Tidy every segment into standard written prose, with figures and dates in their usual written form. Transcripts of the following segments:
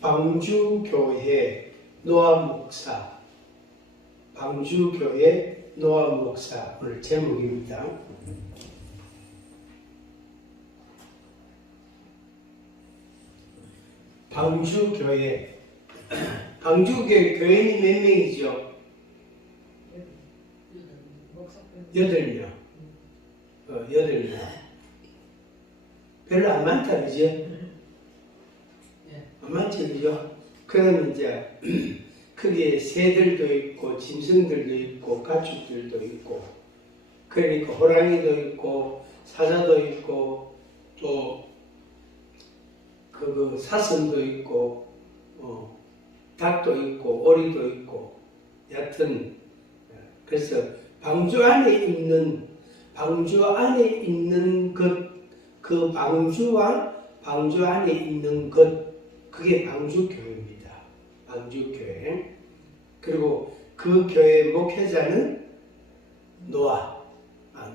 방주교회 노아 목사, 방주교회 노아 목사 오늘 제목입니다. 방주교회, 방주교회 교인이 몇 명이죠? 8명. 8명. 별로 안 많다, 그죠? 안 많죠, 그죠? 그러면 이제 크게 새들도 있고 짐승들도 있고 가축들도 있고, 그러니까 호랑이도 있고 사자도 있고 또 사슴도 있고 닭도 있고 오리도 있고, 여하튼 그래서 방주 안에 있는 그 방주와 방주 안에 있는 것, 그게 방주교회입니다. 방주교회. 그리고 그 교회 목회자는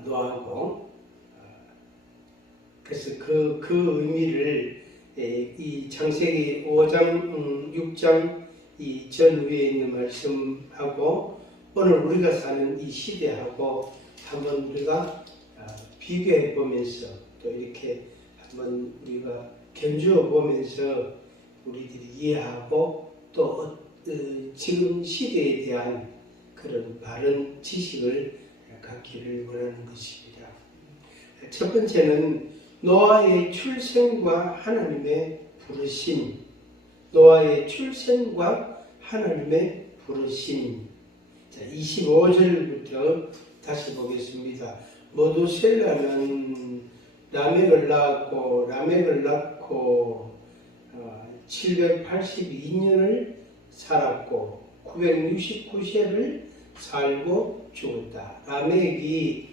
노아고, 그래서 그 의미를 이 창세기 5장, 6장 이 전후에 있는 말씀하고 오늘 우리가 사는 이 시대하고 한번 우리가 비교해 보면서 또 이렇게 한번 우리가 견주어 보면서 우리들이 이해하고 또 지금 시대에 대한 그런 바른 지식을 갖기를 원하는 것입니다. 첫 번째는 노아의 출생과 하나님의 부르심. 노아의 출생과 하나님의 부르심. 자, 25절부터 다시 보겠습니다. 모두셀라는 라멕을 낳고 782년을 살았고 969세를 살고 죽었다. 라멕이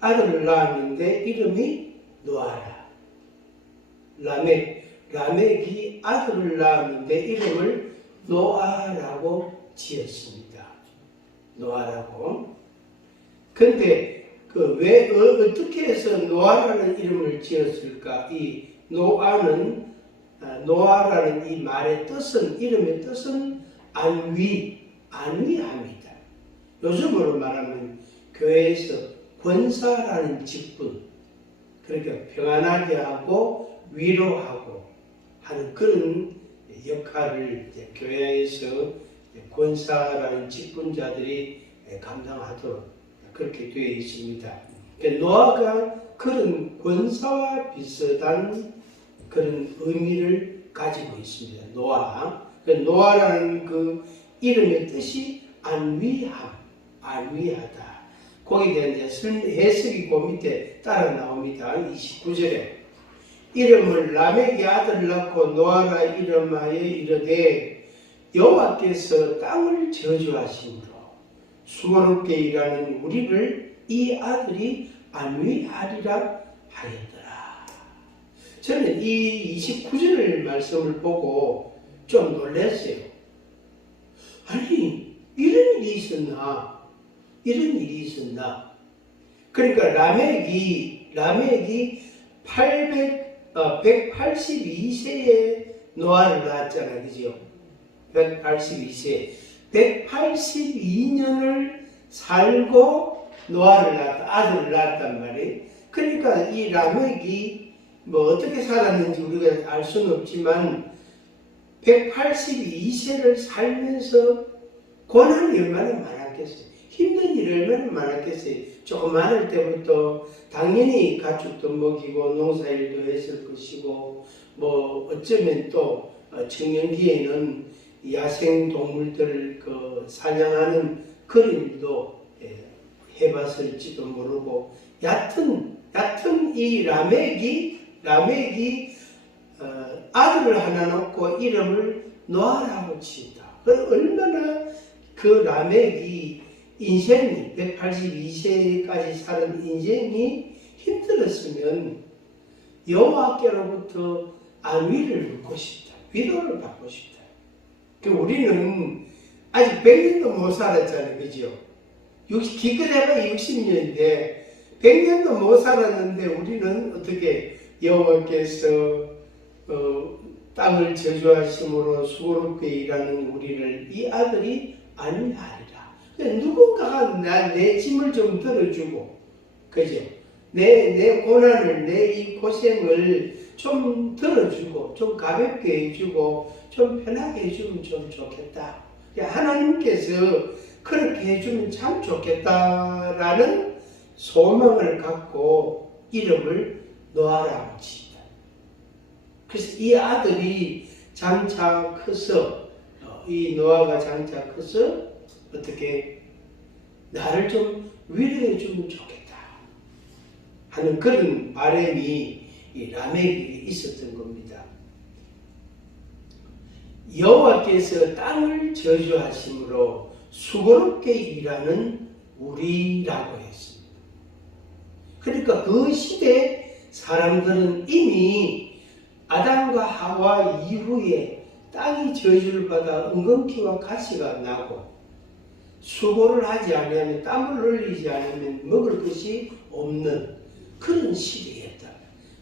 아들을 낳았는데 이름이 노아라. 라멕이 아들을 낳았는데 이름을 노아라고 지었습니다. 노아라고. 근데 어떻게 해서 노아라는 이름을 지었을까? 이 노아라는 이 말의 뜻은, 이름의 뜻은 안위합니다. 요즘으로 말하면 교회에서 권사라는 직분, 그러니까 평안하게 하고 위로하고 하는 그런 역할을 교회에서 권사라는 직분자들이 감당하도록 그렇게 되어 있습니다. 노아가 그런 권사와 비슷한 그런 의미를 가지고 있습니다. 노아라는 그 이름의 뜻이 안위하다. 거기에 대한 해석이 그 밑에 따라 나옵니다. 29절에 이름을 라멕이 아들을 낳고 노아라 이름하여 이르되 여호와께서 땅을 저주하심으로 수고롭게 일하는 우리를 이 아들이 안위하리라 하였더라. 저는 이 29절 말씀을 보고 좀 놀랐어요. 아니, 이런 일이 있었나? 그러니까 라멕이 182세에 노아를 낳았잖아요. 그죠? 182세. 182년을 살고 노아를 낳았다. 아들을 낳았단 말이에요. 그러니까 이 라멕이 어떻게 살았는지 우리가 알 수는 없지만 182세를 살면서 고난이 얼마나 많았겠어요. 힘든 일이 얼마나 많았겠어요. 조그마할 때부터 당연히 가축도 먹이고 농사일도 했을 것이고 어쩌면 또 청년기에는 야생 동물들 사냥하는 그런 일도 해봤을지도 모르고, 얕은 이 라멕이 아들을 하나 놓고 이름을 노아라고 지었다. 얼마나 그 라멕이 인생이 182세까지 사는 인생이 힘들었으면 여호와께로부터 안위를 묻고 싶다. 위로를 받고 싶다. 우리는 아직 100년도 못 살았잖아요. 그죠? 기껏해봐 60년인데 100년도 못 살았는데 우리는 어떻게 여호와께서 땅을 저주하심으로 수고롭게 일하는 우리를 이 아들이 안위하리라. 누군가가 내 짐을 좀 들어주고, 그죠? 내 고난을, 내 이 고생을 좀 들어주고, 좀 가볍게 해주고, 좀 편하게 해주면 좀 좋겠다. 하나님께서 그렇게 해주면 참 좋겠다라는 소망을 갖고 이름을 노아라고 칩니다. 그래서 이 아들이 장차 커서, 이 노아가 장차 커서 어떻게 나를 좀 위로해 주면 좋겠다 하는 그런 바람이 이 라멕에게 있었던 겁니다. 여호와께서 땅을 저주하심으로 수고롭게 일하는 우리라고 했습니다. 그러니까 그 시대 사람들은 이미 아담과 하와 이후에 땅이 저주를 받아 은근키와 가시가 나고 수고를 하지 않으면 땀을 흘리지 않으면 먹을 것이 없는 그런 시대였다.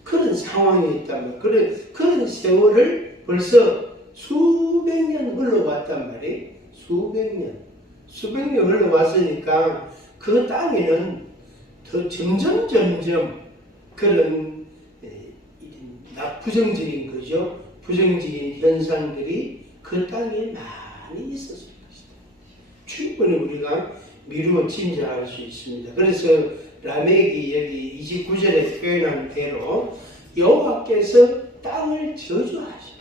그런 상황이었다면 그런 세월을 벌써 수백 년 흘러왔단 말이에요. 수백 년 흘러왔으니까 그 땅에는 더 점점 그런 부정적인 거죠. 부정적인 현상들이 그 땅에 많이 있었을 것이다. 충분히 우리가 미루어 짐작할 수 있습니다. 그래서 라멕이 여기 29절에 표현한 대로 여호와께서 땅을 저주하십니다.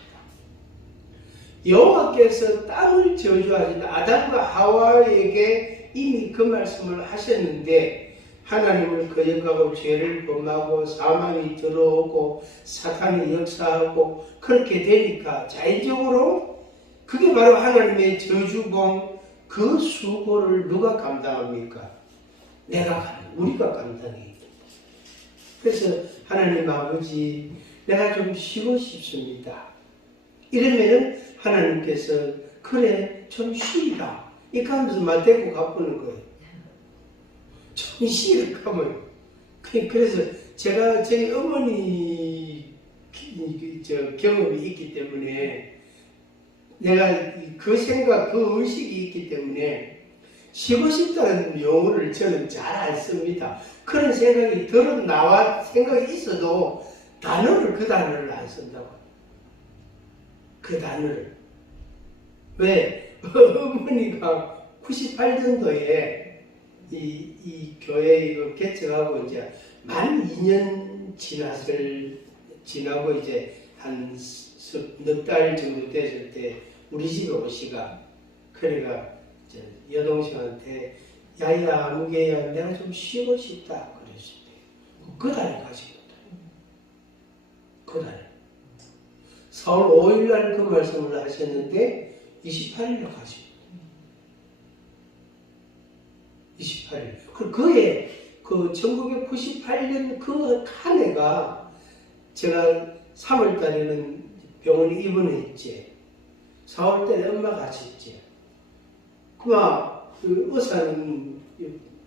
여호와께서 땅을 저주하신다. 아담과 하와에게 이미 그 말씀을 하셨는데 하나님을 거역하고 죄를 범하고 사망이 들어오고 사탄이 역사하고 그렇게 되니까 자연적으로 그게 바로 하나님의 저주공 그 수고를 누가 감당합니까? 우리가 감당해야 됩니다. 그래서 하나님 아버지 내가 좀 쉬고 싶습니다. 이러면 하나님께서 그래 좀 쉬라 이렇게 하면서 맞대고 가보는 거예요. 좀 쉬라 하면 그래서 제가 저희 어머니 경험이 있기 때문에 내가 그 생각 그 의식이 있기 때문에 쉬고 싶다는 용어를 저는 잘 안 씁니다. 그런 생각이 나와 생각이 있어도 그 단어를 안 쓴다고. 그 단어를. 왜? 어머니가 98년도에 이 교회 이거 개척하고 이제 만 2년 지나고 이제 한 넉 달 정도 됐을 때 우리 집에 오시가 그래가 여동생한테 야야 아무개야 내가 좀 쉬고 싶다 그랬을 때 그 달에 가시거든. 그 달에 4월 5일 날 그 말씀을 하셨는데 28일에 가시거든. 28일. 그해 그 1998년 그 한 해가 제가 3월 달에는 병원에 입원했지. 4월 달에 엄마 같이 있지. 그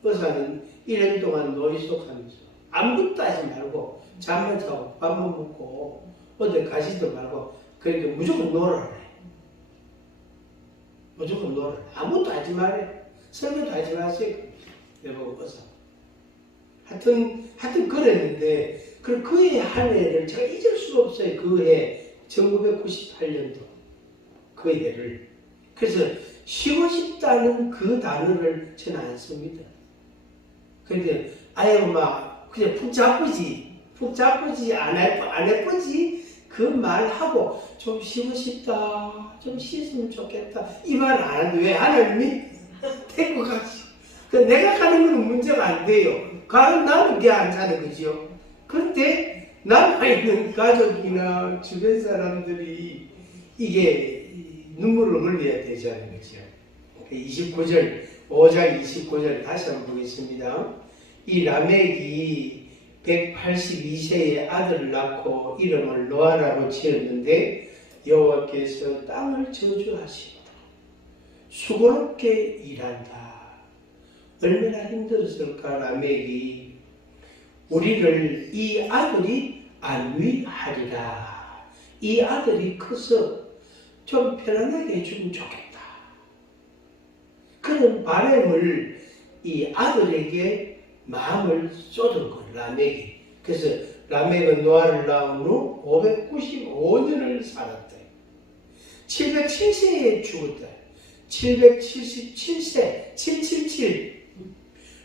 의사는 1년 동안 노이속하면서 아무것도 하지 말고 잠만 자고 밥만 먹고 어디 가지도 말고 그러니까 무조건 놀아라. 무조건 놀아라. 아무것도 하지 말래. 설교도 하지 마세요. 내보고 의사. 하여튼 그랬는데 그해 한 해를 제가 잊을 수가 없어요. 그 해 1998년도 그 해를. 그래서 쉬고 싶다는 그 단어를 저는 안 씁니다. 그런데 아유 막 그냥 푹 잡으지 안 예쁘지 그 말하고 좀 쉬고 싶다 좀 쉬었으면 좋겠다 이 말 안 하는데 왜 하나님이 데리고 가시 내가 가는 건 문제가 안 돼요. 나는 괜찮은 거죠. 그런데 남아있는 가족이나 주변 사람들이 이게 눈물을 흘려야 되자는 거죠. 29절, 5장 29절 다시 한번 보겠습니다. 이 라멕이 182세의 아들을 낳고 이름을 노아라고 지었는데 여호와께서 땅을 저주하시고 수고롭게 일한다. 얼마나 힘들었을까 라멕이. 우리를 이 아들이 안위하리라. 이 아들이 커서 좀 편안하게 해주면 좋겠다. 그런 바람을 이 아들에게 마음을 쏟은 거예요. 라멕이. 그래서 라멕은 노아를 낳은 후 595년을 살았대. 707세에 죽었다. 777세, 777.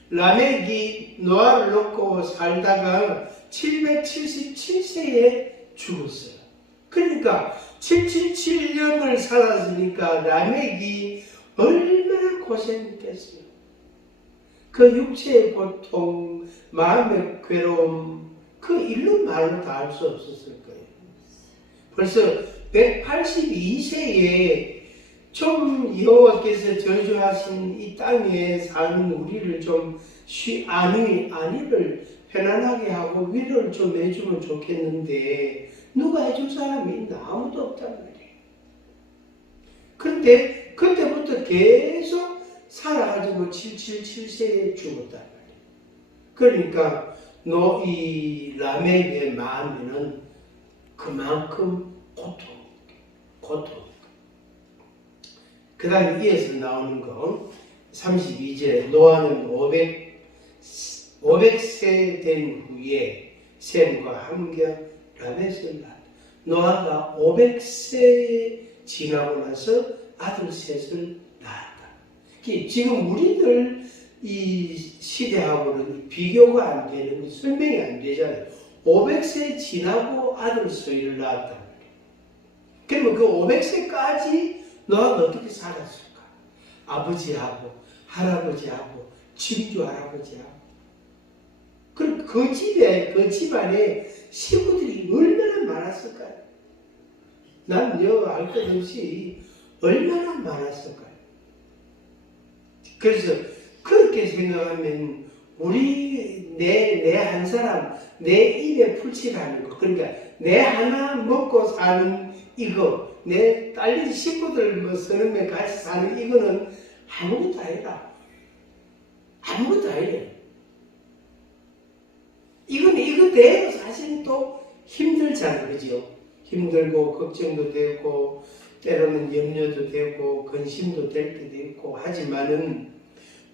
라멕이 노아를 놓고 살다가 777세에 죽었어요. 그러니까 777년을 살았으니까 라멕이 얼마나 고생했겠어요. 그 육체의 고통, 마음의 괴로움, 그 일로 말로 다 할 수 없었을 거예요. 벌써 182세에 좀 여호와께서 저주하신 이 땅에 사는 우리를 좀 안위를 편안하게 하고 위로를 좀 해주면 좋겠는데 누가 해줄 사람이 있나? 아무도 없단 말이에요. 그런데 그때부터 계속 살아가지고 777세에 죽었단 말이에요. 그러니까 이 라멕의 마음에는 그만큼 고통. 그 다음에 이어서 나오는 거 32절에 노아는 500세 된 후에 셈과 함께 라멕을 낳았다. 노아가 500세 지나고 나서 아들 셋을 낳았다. 지금 우리들 이 시대하고는 비교가 안 되는, 설명이 안 되잖아요. 500세 지나고 아들 셋을 낳았단 말이에요. 그러면 그 500세까지 노아가 어떻게 살았을까? 아버지하고 할아버지하고 증조 할아버지하고 그럼 그 집안에 식구들이 얼마나 많았을까요? 난요 알 것 없이 얼마나 많았을까요? 그래서 그렇게 생각하면 내 한 사람 내 입에 풀칠하는 거, 그러니까 내 하나 먹고 사는 이거, 내 딸린 식구들 뭐 서너 명 같이 사는 이거는 아무것도 아니다. 아무것도 아니래. 이거 사실 또 힘들잖아, 그죠? 힘들고 걱정도 되고 때로는 염려도 되고 근심도 될 때도 있고 하지만은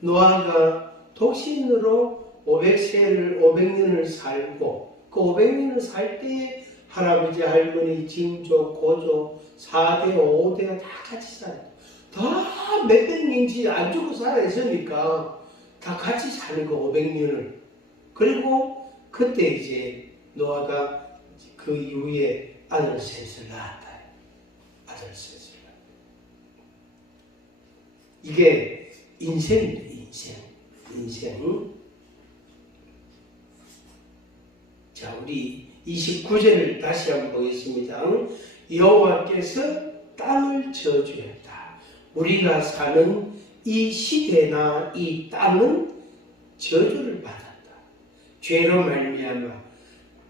노아가 독신으로 500년을 살고 그 500년을 살 때에 할아버지, 할머니, 증조, 고조, 4대, 5대가 다 같이 살아요. 다 몇백 년치 안 죽고 살아있으니까 다 같이 사는 거 500년을. 그리고 그때 이제 노아가 그 이후에 아들 셋을 낳았다. 아들 셋을 낳았다. 이게 인생입니다. 인생. 자, 우리 29절을 다시 한번 보겠습니다. 여호와께서 땅을 저주했다. 우리가 사는 이 시대나 이 땅은 저주를 받았다. 죄로 말미암아,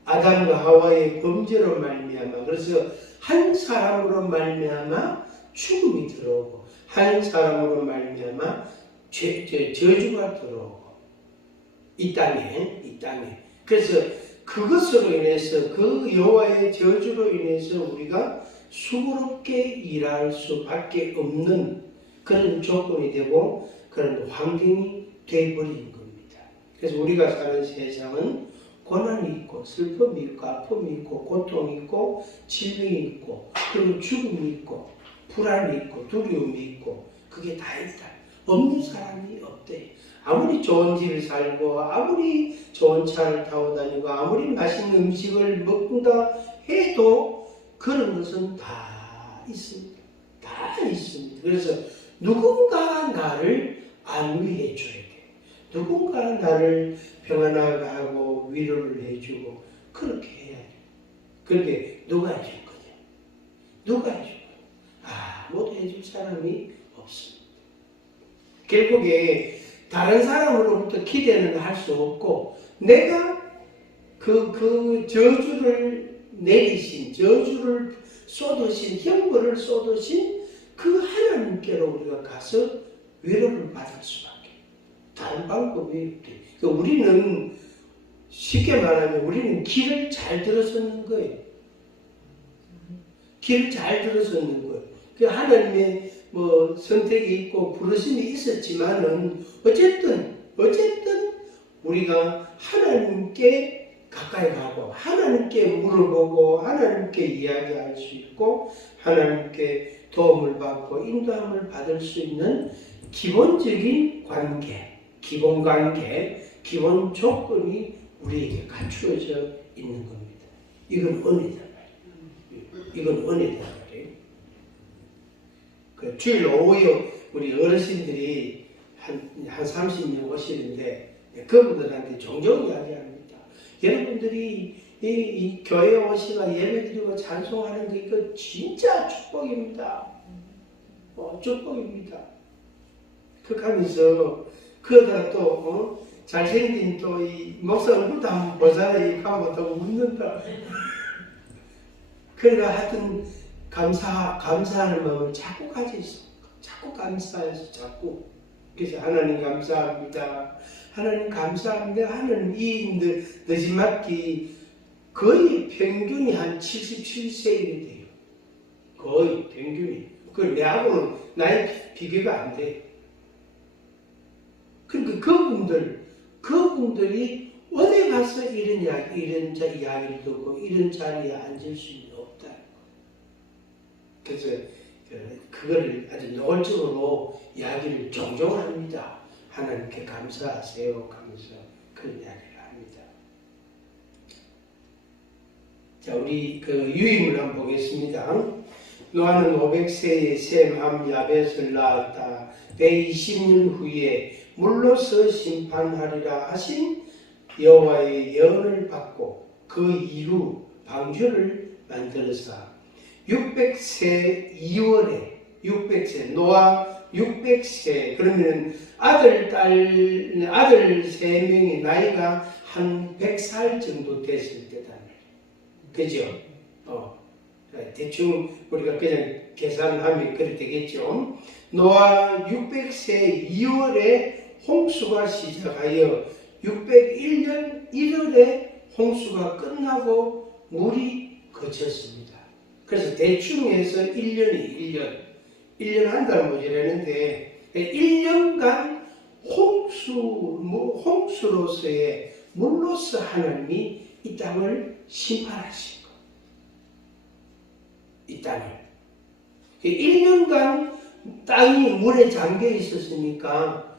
아담과 하와의 범죄로 말미암아, 그래서 한 사람으로 말미암아 죽음이 들어오고 한 사람으로 말미암아 저주가 들어오고 이 땅에. 그래서 그것으로 인해서 그 여호와의 저주로 인해서 우리가 수고롭게 일할 수밖에 없는 그런 조건이 되고 그런 환경이 되어버린 겁니다. 그래서 우리가 사는 세상은 고난이 있고 슬픔이 있고 아픔이 있고 고통이 있고 질병이 있고 그리고 죽음이 있고 불안이 있고 두려움이 있고 그게 다 있다. 없는 사람이 없대. 아무리 좋은 집에 살고 아무리 좋은 차를 타고 다니고 아무리 맛있는 음식을 먹는다 해도 그런 것은 다 있습니다. 다 있습니다. 그래서 누군가 나를 안위해 줘야 돼. 누군가 나를 평안하게 하고 위로를 해주고 그렇게 해야 돼. 그런데 누가 해줄 거냐? 누가 해줄 거냐? 아무도 해줄 사람이 없습니다. 결국에 다른 사람으로부터 기대는 할 수 없고 내가 그 저주를 내리신, 저주를 쏟으신, 형벌을 쏟으신 그 하나님께로 우리가 가서 위로를 받을 수밖에 다른 방법이 없대. 그러니까 우리는 쉽게 말하면 우리는 길을 잘 들어서는 거예요. 귀를 잘 들었었는 거예요. 그 하나님의 뭐 선택이 있고 부르심이 있었지만은 어쨌든 우리가 하나님께 가까이 가고 하나님께 물어보고 하나님께 이야기할 수 있고 하나님께 도움을 받고 인도함을 받을 수 있는 기본적인 관계, 기본 관계, 기본 조건이 우리에게 갖추어져 있는 겁니다. 이건 은혜다 말이에요. 이건 은혜다 말이에요. 그 주일 오후에 우리 어르신들이 한 30명 오시는데 그분들한테 종종 이야기합니다. 여러분들이 이 교회에 오시가 예배드리고 찬송하는 게 이거 진짜 축복입니다. 축복입니다. 그렇게 하면서 그러다가 또 잘생긴 또 이 목사 얼굴도 한번 보잖아요. 하면 또 웃는다. 그러니까 하여튼 감사하는 마음을 자꾸 가지고 있어. 자꾸 감사해서 자꾸. 그래서 하나님 감사합니다. 하나님 감사합니다. 하나님 이 늦지막히 거의 평균이 한 77세일이 돼요. 거의 평균이. 그 내하고는 나이 비교가 안 돼. 그러니까 그분들이 어디 가서 이런 이야기를 듣고 이런 자리에 앉을 수는 없다. 그래서 그걸 아주 노골적으로 이야기를 종종 합니다. 하나님께 감사하세요 하면서 그런 이야기를 합니다. 자, 우리 그 유임을 한번 보겠습니다. 노아는 500세에 셈함 야벳을 낳았다. 120년 후에 물로서 심판하리라 하신 여호와의 예언을 받고 그 이후 방주를 만들어사 600세 2월에 600세 노아 600세 그러면 아들 3명이 나이가 한 100살 정도 됐을 때다. 그죠? 대충 우리가 그냥 계산하면 그렇게 되겠죠. 노아 600세 2월에 홍수가 시작하여 601년 1월에 홍수가 끝나고 물이 그쳤습니다. 그래서 대충 해서 1년 한 달 모자라는데 1년간 홍수로서의 물로서 하나님이 이 땅을 심판하신 것. 이 땅을. 1년간 땅이 물에 잠겨 있었으니까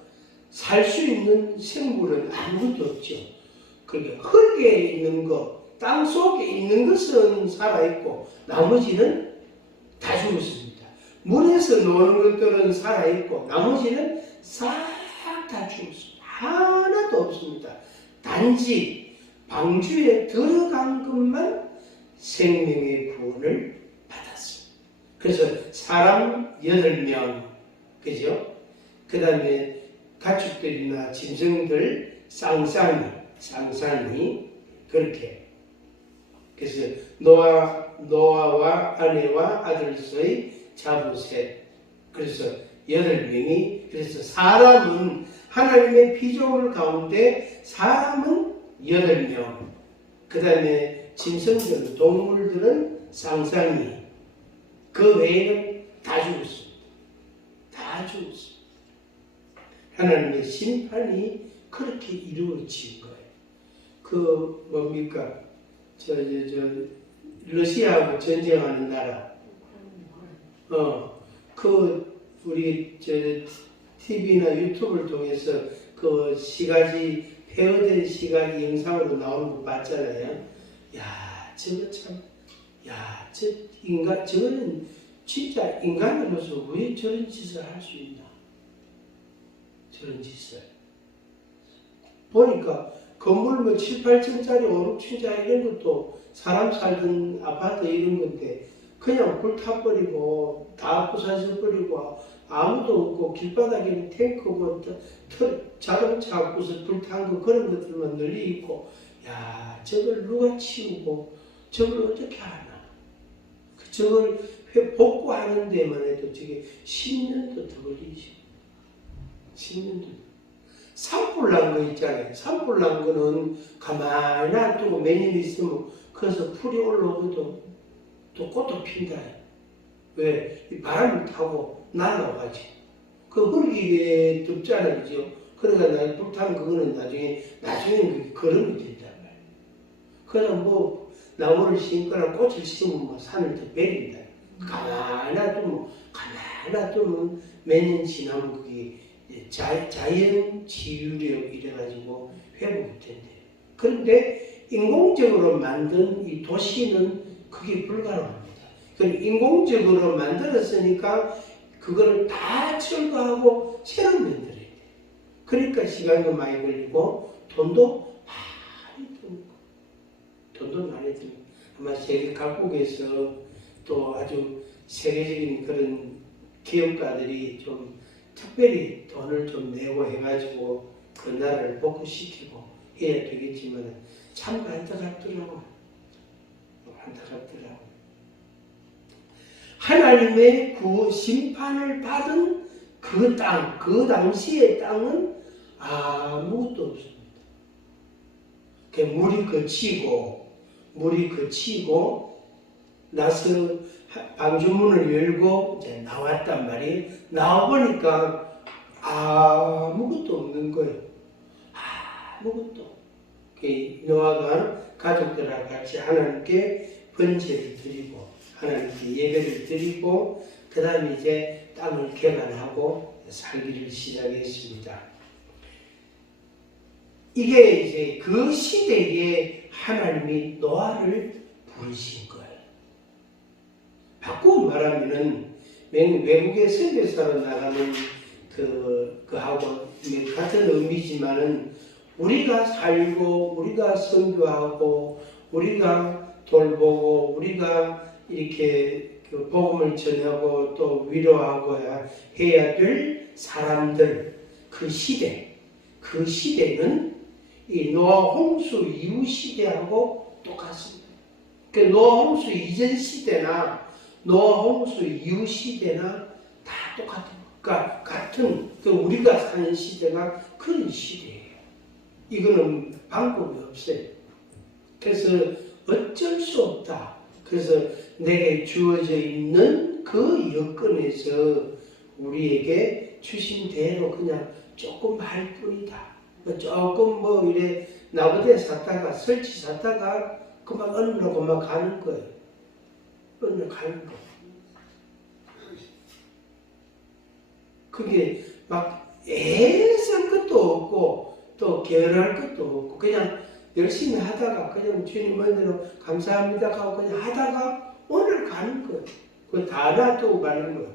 살 수 있는 생물은 아무것도 없죠. 그러니까 흙에 있는 것, 땅 속에 있는 것은 살아있고 나머지는 다 죽었습니다. 물에서 노는 것들은 살아있고 나머지는 싹 다 죽었습니다. 하나도 없습니다. 단지 방주에 들어간 것만 생명의 구원을 받았습니다. 그래서 사람 8명, 그죠? 그 다음에 가축들이나 짐승들 쌍쌍이 그렇게. 그래서 노아와 아내와 아들의 자부 셋. 그래서 8명이. 그래서 사람은 하나님의 피조물 가운데 사람은 8명. 그 다음에 짐승들, 동물들은 쌍쌍이. 그 외에는 다 죽었습니다. 다 죽었습니다. 하나님의 심판이 그렇게 이루어진 거예요. 그 뭡니까? 러시아하고 전쟁하는 나라. 그 우리 TV나 유튜브를 통해서 그 시가지 폐허된 시가지 영상으로 나오는 거 봤잖아요. 야, 저거 참, 야, 저거는 진짜 인간으로서 왜 저런 짓을 할 수 있나? 저런 짓을. 보니까 건물 뭐 7, 8층짜리, 5, 6층짜리 이런 것도 사람 살던 아파트 이런 건데 그냥 불타버리고 다 부사져버리고 아무도 없고 길바닥에는 탱크고 자동차 부서 불탄 거 그런 것들만 널리 있고 야, 저걸 누가 치우고 저걸 어떻게 하나. 저걸 복구하는 데만 해도 저게 10년도 더 걸리지. 10년도. 산불 난 거 있잖아요. 산불 난 거는 가만히 놔두고 몇 년 있으면 커서 풀이 올라오거든. 또 꽃도 핀다. 왜? 이 바람을 타고 날아가지. 그 흙이 덥잖아요, 그죠? 그러니까 불타는 그거는 나중에는 그게 거름이 된단 말이에요. 그냥 뭐, 나무를 심거나 꽃을 심으면 뭐 산을 더 베린다. 가만히 놔두면 몇 년 지나면 그게 자연 치유력 이래가지고 회복이 된대. 그런데 인공적으로 만든 이 도시는 그게 불가능합니다. 인공적으로 만들었으니까 그걸 다 철거하고 새로 만들어야 돼. 그러니까 시간도 많이 걸리고 돈도 많이 들고 아마 세계 각국에서 또 아주 세계적인 그런 기업가들이 좀 특별히 돈을 좀 내고 해가지고 그 나라를 복구시키고 해야 되겠지만 참 안타깝더라고. 하나님의 그 심판을 받은 그 땅, 그 당시의 땅은 아무것도 없습니다. 물이 그치고 나서 방주문을 열고 이제 나왔단 말이에요. 나와보니까 아무것도 없는 거예요. 아무것도. 노아가 가족들하고 같이 하나님께 번제를 드리고 하나님께 예배를 드리고 그 다음에 이제 땅을 개간하고 살기를 시작했습니다. 이게 이제 그 시대에 하나님이 노아를 부르신 거예요. 바꾸고 말하면은 외국에 선교사로 나가는 그하고 같은 의미지만은 우리가 살고 우리가 선교하고 우리가 돌보고 우리가 이렇게 그 복음을 전하고 또 위로하고 해야 될 사람들 그 시대는 이 노아 홍수 이후 시대하고 똑같습니다. 그 노아 홍수 이전 시대나 노아 홍수 이후 시대나 다 똑같은 같은 우리가 사는 시대가 그런 시대예요. 이거는 방법이 없어요. 그래서 어쩔 수 없다. 그래서 내게 주어져 있는 그 여건에서 우리에게 주신 대로 그냥 조금 할 뿐이다. 조금 이래 나부대 샀다가 설치 샀다가 그만 얻으러 그만 가는 거예요. 얻으러 가는 거. 그게 막 애쓸 것도 없고 또 게으르할 것도 없고 그냥 열심히 하다가 그냥 주님 은혜로 감사합니다 하고 그냥 하다가 오늘 가는 거예요. 그거 다 놔두고 가는 거예요.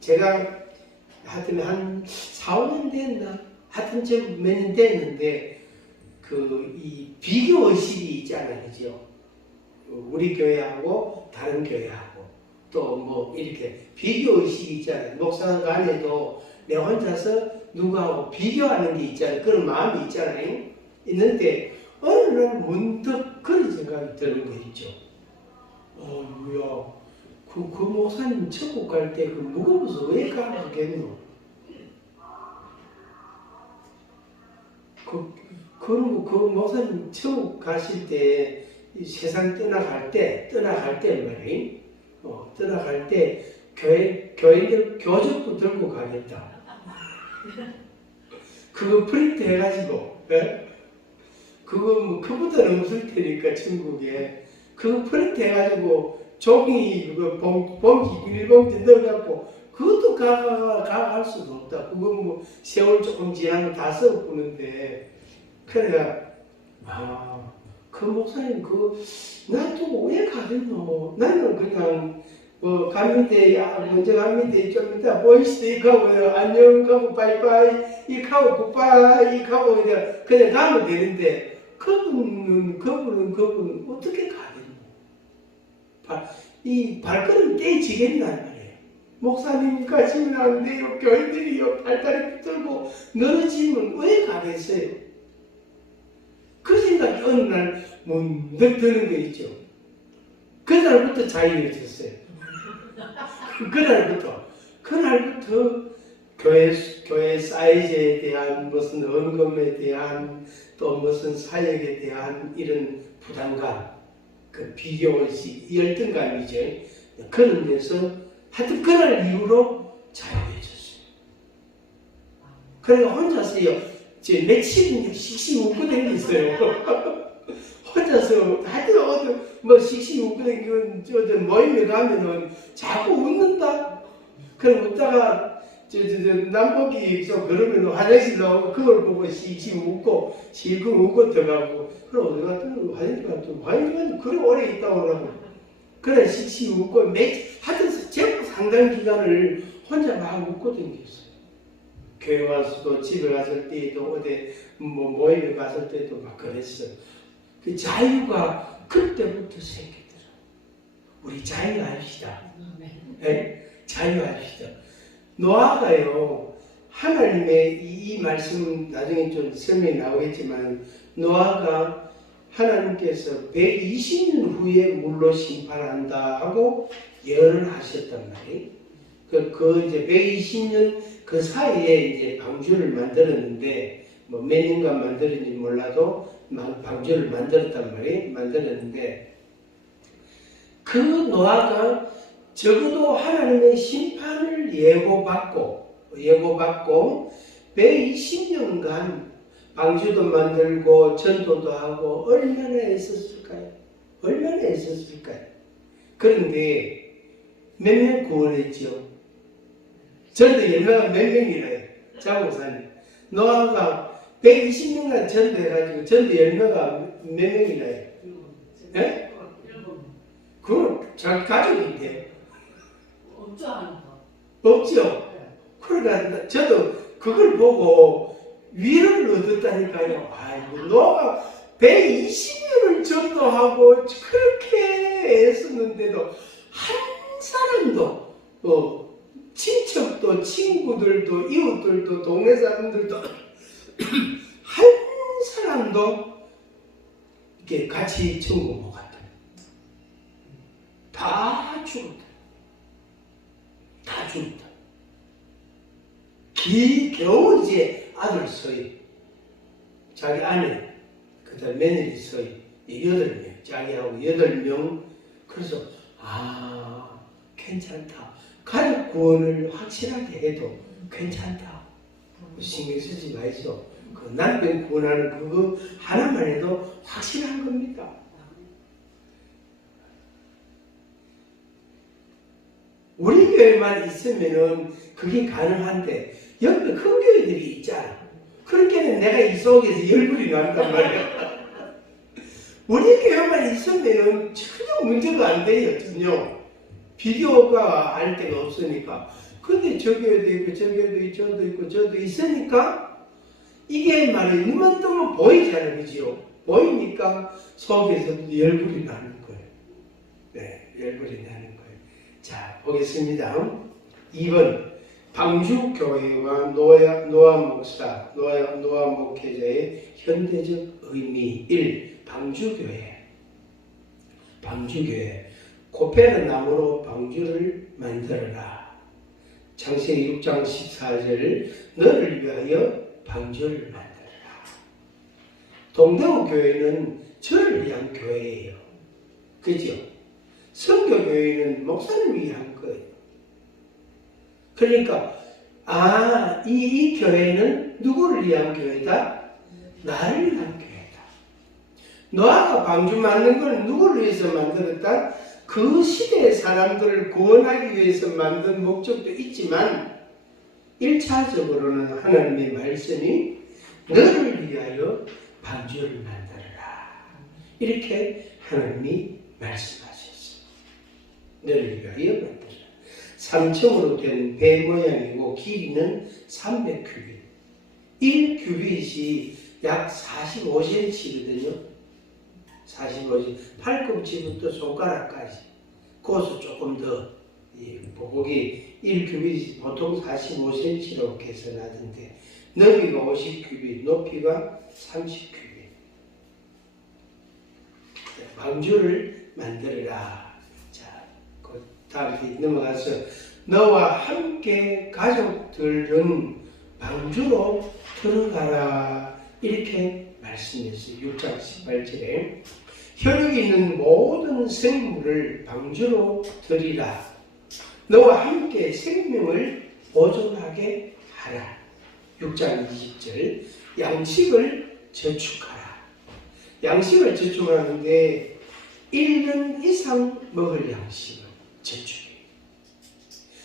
제가 하여튼 한 4, 5년 됐나? 하여튼 몇 년 됐는데 이 비교 의식이 있잖아요. 그죠? 우리 교회하고 다른 교회하고 또 이렇게 비교 의식이 있잖아요. 목사가 안에도 내 혼자서 누구하고 비교하는 게 있잖아요. 그런 마음이 있잖아요. 있는데 어느 날 문득 그런 생각이 드는 거 있죠. 뭐야, 그 목사님 천국 갈 때 그 무거워서 왜 가겠노? 그 목사님 천국 가실 때 이 세상 떠나갈 때 말이에요. 떠나갈 때 교회들 교적도 들고 가겠다. 그거 프린트 해가지고, 그거 그보다는 없을 테니까 천국에 그거 프린트 해가지고 종이 봉지 비닐봉지 넣어갖고 그것도 갈 수도 없다. 그거 세월 조금 지나면 다 써보는데 그래가 그 목사님 나도 왜 가겠노? 나는 그냥 먼저 갑니다. 좀 이따 보이시대 하고 안녕 하고 바이바이 이 하고 굿바이 하고 그냥 가면 되는데 그분은 어떻게 가겠노? 이 발걸음 떼지겠단 말이에요. 목사님 가시면 안 돼요. 교인들이요 발다리 붙들고 늘어지면 왜 가겠어요? 그 생각이 어느 날 문득 드는 거 있죠. 그날부터 자유해졌어요. 그날부터 교회 사이즈에 대한 무슨 언금에 대한 또 무슨 사역에 대한 이런 부담감 그 비교식 열등감이죠. 그런 데서 하여튼 그날 이후로 자유해졌어요. 그러니까 혼자서요, 제 며칠이나 씩씩 웃고 다녔어요. 혼자서 하여튼 어디 뭐 씩씩 웃고 다니면 어디 모임에 가면은 자꾸 웃는다. 그럼 웃다가 남복이 그러면 화장실 나오고 그걸 보고 씩씩 웃고 실컷 웃고 들어가고 그럼 어디 갔더니 화장실 그래 오래 있다 오라고 그래 씩씩 웃고 하여튼 제법 상당 기간을 혼자 막 웃고 다녔어요. 교회 와서도 집에 갔을 때도 어디 뭐 모임에 갔을 때도 막 그랬어요. 그 자유가 그때부터 생기더라. 우리 자유합시다. 네? 자유합시다. 노아가요, 하나님의 이 말씀 나중에 좀 설명이 나오겠지만, 노아가 하나님께서 120년 후에 물로 심판한다 하고 예언을 하셨단 말이에요. 그 이제 120년 그 사이에 이제 방주를 만들었는데, 뭐 몇 년간 만들었는지 몰라도 방주를 만들었단 말이에요. 만들었는데, 그 노아가 적어도 하나님의 심판을 예고받고 120년간 방주도 만들고 전도도 하고 얼마나 애썼을까요? 얼마나 애썼을까요? 그런데 몇 명 구원했죠? 전도 열매가 몇 명이래요? 장목사님. 노아가 120년간 전도해가지고 전도 열매가 몇 명이래요? 예? 그건 자기 가족인데. 없죠. 그러니까 저도 그걸 보고 위로를 얻었다니까요. 아이고, 노아가 120년을 전도하고 그렇게 애썼는데도 한 사람도 친척도 친구들도 이웃들도 동네 사람들도 한 사람도 이렇게 같이 천국 못 갔다. 다 죽었다. 다 죽었다. 겨우 이제 아들 서희, 자기 아내, 그 다음 며느리 서희, 8명, 자기하고 8명. 그래서, 괜찮다. 가족 구원을 확실하게 해도 괜찮다. 신경 쓰지 마이소. 그 남편 구원하는 그거 하나만 해도 확실한 겁니다. 우리 교회만 있으면은 그게 가능한데 옆에 큰 교회들이 있잖아. 그렇게는 내가 이 속에서 열불이 난단 말이야. 우리 교회만 있으면은 전혀 문제가 안 돼요. 전혀 비교가 할 데가 없으니까. 근데 저 교회도 있고 저 교회도 있고 저도 있고 저도 있으니까 이게 말이야 눈만 뜨면 보이잖아요. 그죠? 보이니까 속에서 열불이 나는 거예요. 네, 열불이 나는 거예요. 자, 보겠습니다. 2번 방주교회와 노아 목회자의 현대적 의미. 1. 방주교회. 고페르 나무로 방주를 만들어라. 창세기 6장 14절 너를 위하여 방주를 만들어라. 동대구 교회는 저를 위한 교회예요. 그죠? 선교교회는 목사를 위한 거예요. 그러니까 이 교회는 누구를 위한 교회다? 나를 위한 교회다. 노아가 방주 만든 건 누구를 위해서 만들었다? 그 시대의 사람들을 구원하기 위해서 만든 목적도 있지만 1차적으로는 하나님의 말씀이 너를 위하여 방주를 만들어라. 이렇게 하나님이 말씀하셨어요. 너를 위하여 만들어라. 3층으로 된 배 모양이고 길이는 300규빗. 1규빗이 약 45cm거든요. 45cm. 팔꿈치부터 손가락까지. 그것도 조금 더. 거기 1규빗이 보통 45cm로 계산하던데 너비가 50규빗, 높이가 30규빗. 방주를 만들어라. 자, 그 다음 넘어가서 너와 함께 가족들은 방주로 들어가라. 이렇게 말씀했어요. 6장 18절에 혈육이 있는 모든 생물을 방주로 드리라. 너와 함께 생명을 보존하게 하라. 6장 20절. 양식을 저축하라. 양식을 저축하는데 1년 이상 먹을 양식은 저축해.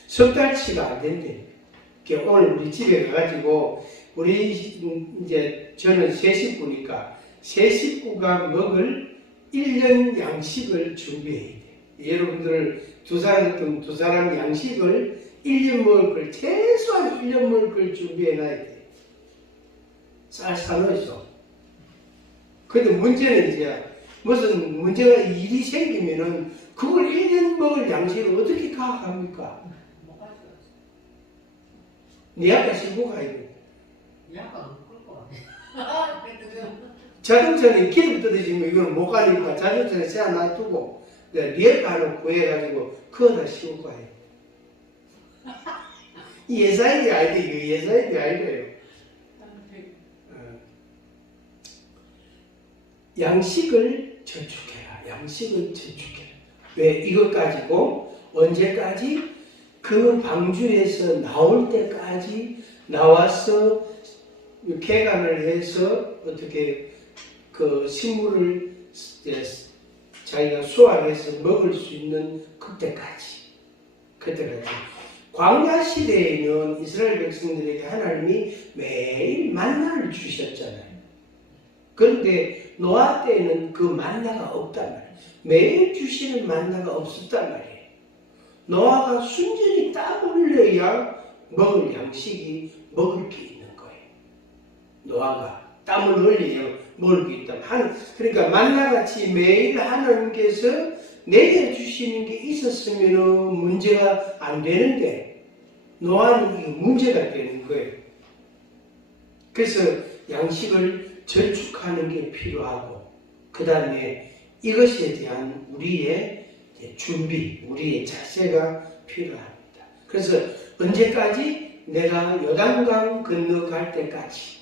석 달치가 안 된대. 오늘 우리 집에 가가지고 우리 이제 저는 세 식구니까 세 식구가 먹을 1년 양식을 준비해야 돼. 여러분들 두 사람 양식을 1년 먹을 걸 최소한 1년 먹을 걸 준비해놔야 돼. 잘 사놓으셔. 근데 문제는 이제 무슨 문제가 일이 생기면은 그걸 1년 먹을 양식을 어떻게 가합니까? 네 아까 싣고 가야 돼. 네 아까 끌 거 같아. 자동차는 기름 뜯어지면 이건 못 가니까 자동차는 세워 놔두고 리에카 하나 구해가지고 그거다 싣고 가야 돼. 예사일이 아니다. 이거 예사일이 아니래요. 양식을 저축해라. 양식을 저축해라. 왜? 이것 가지고 언제까지? 그 방주에서 나올 때까지 나와서 개간을 해서 어떻게 그 식물을 자기가 수확해서 먹을 수 있는 그때까지. 광야 시대에는 이스라엘 백성들에게 하나님이 매일 만나를 주셨잖아요. 그런데 노아 때에는 그 만나가 없단 말이에요. 매일 주시는 만나가 없었단 말이에요. 노아가 순전히 땀 흘려야 먹을 양식이 먹을 게 있는 거예요. 노아가 땀을 흘려야 먹을 게 있다. 그러니까 만나같이 매일 하나님께서 내게 주시는 게 있었으면 문제가 안 되는데 노아는 이거 문제가 되는 거예요. 그래서 양식을 저축하는 게 필요하고 그 다음에 이것에 대한 우리의 준비, 우리의 자세가 필요합니다. 그래서 언제까지? 내가 요단강 건너갈 때까지,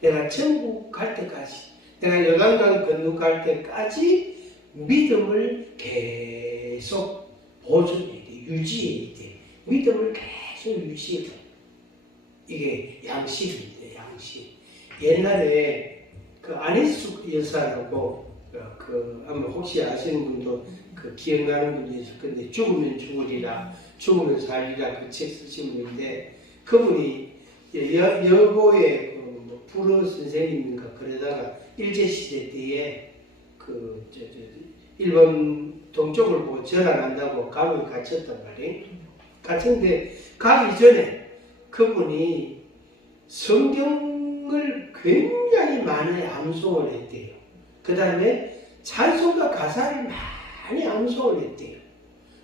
내가 천국 갈 때까지, 내가 요단강 건너갈 때까지 믿음을 계속 보존해야 돼, 유지해야 돼. 믿음을 계속 유지해야 돼. 이게 양식입니다, 양식. 옛날에 그 안희숙 여사라고 아마 혹시 아시는 분도 기억나는 분이 있을 건데 죽으면 죽으리라 죽으면 살리라 그 책 쓰신 분인데 그분이 여고의 불어 선생님인가 그러다가 일제시대 때에 일본 동쪽을 보고 전환한다고 감옥에 갇혔단 말이에요. 갇혔는데 가기 전에 그분이 성경을 굉장히 많이 암송을 했대요. 그 다음에 찬송가 가사를 많이 암송을 했대요.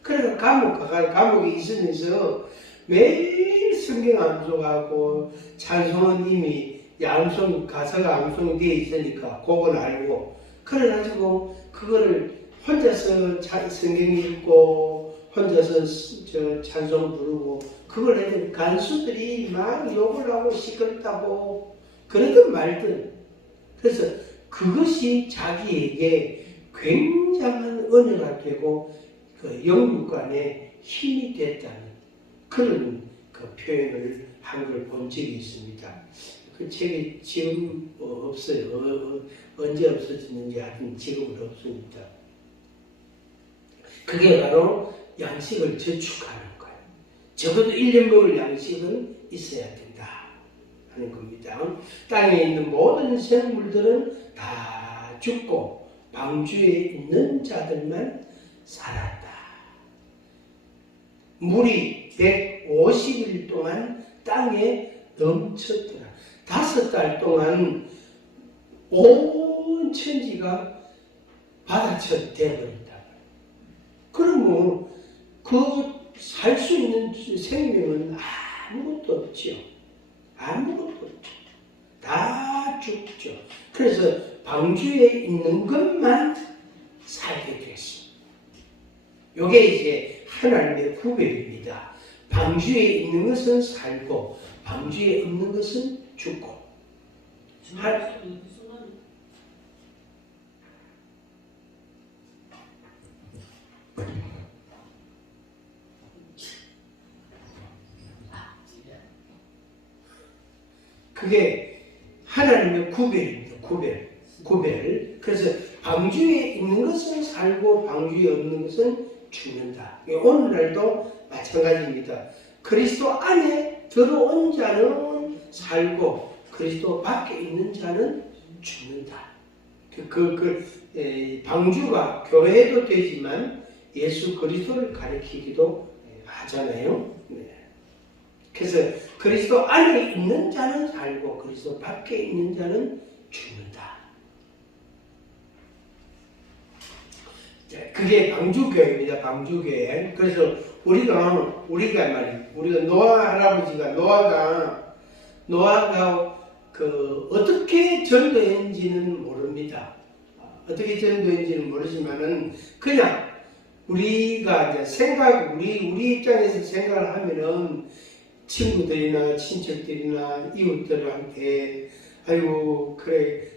그래서 감옥에 있으면서 매일 성경 암송하고 찬송은 이미 가사가 암송이 되어 있으니까 그걸 알고 그래가지고 그거를 혼자서 성경 읽고 혼자서 찬송 부르고 그걸 해도 간수들이 막 욕을 하고 시끄럽다고 그러든 말든 그래서 그것이 자기에게 굉장한 은혜가 되고 그 영육간에 힘이 됐다는 그런 그 표현을 한 걸 본 적이 있습니다. 그 책이 지금 없어요. 언제 없어졌는지 하여튼 지금은 없습니다. 그게 바로 양식을 저축하는 거예요. 적어도 1년 먹을 양식은 있어야 된다 하는 겁니다. 땅에 있는 모든 생물들은 다 죽고 방주에 있는 자들만 살았다. 물이 150일 동안 땅에 넘쳤더라. 5달 동안 온 천지가 바다처럼 되어버린다. 그러면 그 살 수 있는 생명은 아무것도 없죠. 아무것도 없죠. 다 죽죠. 그래서 방주에 있는 것만 살게 됐어. 이게 이제 하나님의 구별입니다. 방주에 있는 것은 살고 방주에 없는 것은 죽고. 그게 하나님의 구별입니다. 구별. 그래서 방주에 있는 것은 살고 방주에 없는 것은 죽는다. 오늘날도 마찬가지입니다. 그리스도 안에 들어온 자는 살고 그리스도 밖에 있는 자는 죽는다. 방주가 교회도 되지만 예수 그리스도를 가리키기도 하잖아요. 네. 그래서 그리스도 안에 있는 자는 살고 그리스도 밖에 있는 자는 죽는다. 그게 방주교회입니다. 방주교회. 그래서 우리가 노아 할아버지가 노아가 어떻게 전도했는지는 모릅니다. 어떻게 전도했는지는 모르지만은 그냥 우리가 이제 우리 입장에서 생각을 하면은 친구들이나 친척들이나 이웃들한테 아이고 그래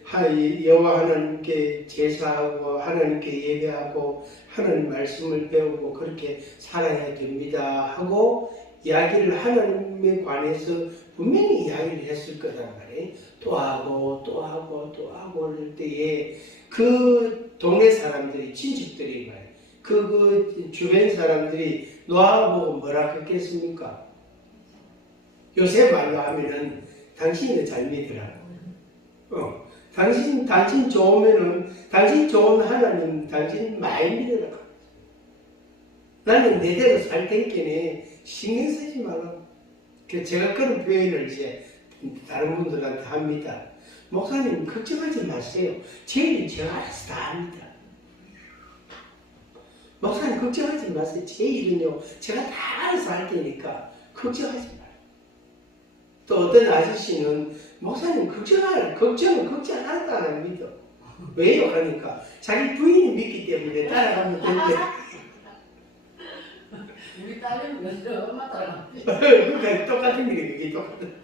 여호와 하나님께 제사하고 하나님께 예배하고 하나님 말씀을 배우고 그렇게 살아야 됩니다 하고 이야기를 하나님에 관해서 분명히 이야기를 했을 거란 말이에요. 또 하고 그럴 때에 그 동네 사람들이 친척들이 말이에요. 그 주변 사람들이 노아 보고 뭐라 그랬겠습니까? 요새 말로 하면은 당신이 잘 믿으라고. 당신 좋으면은 당신 좋은 하나님 당신 많이 믿으라고. 나는 내대로 살 테니까 신경 쓰지 말라고. 제가 그런 표현을 이제 다른 분들한테 합니다. 목사님 걱정하지 마세요. 제 일은 제가 알아서 다 합니다. 목사님 걱정하지 마세요. 제 일은요 제가 다 알아서 할 테니까 걱정하지 마세요. 또 어떤 아저씨는 목사님 걱정은 걱정 하나도 안 합니다. 왜요? 하니까 자기 부인이 믿기 때문에 따라가면 되는데 우리 딸은 먼저 엄마 따라가면 그러니까 똑같은 게 그게 똑같은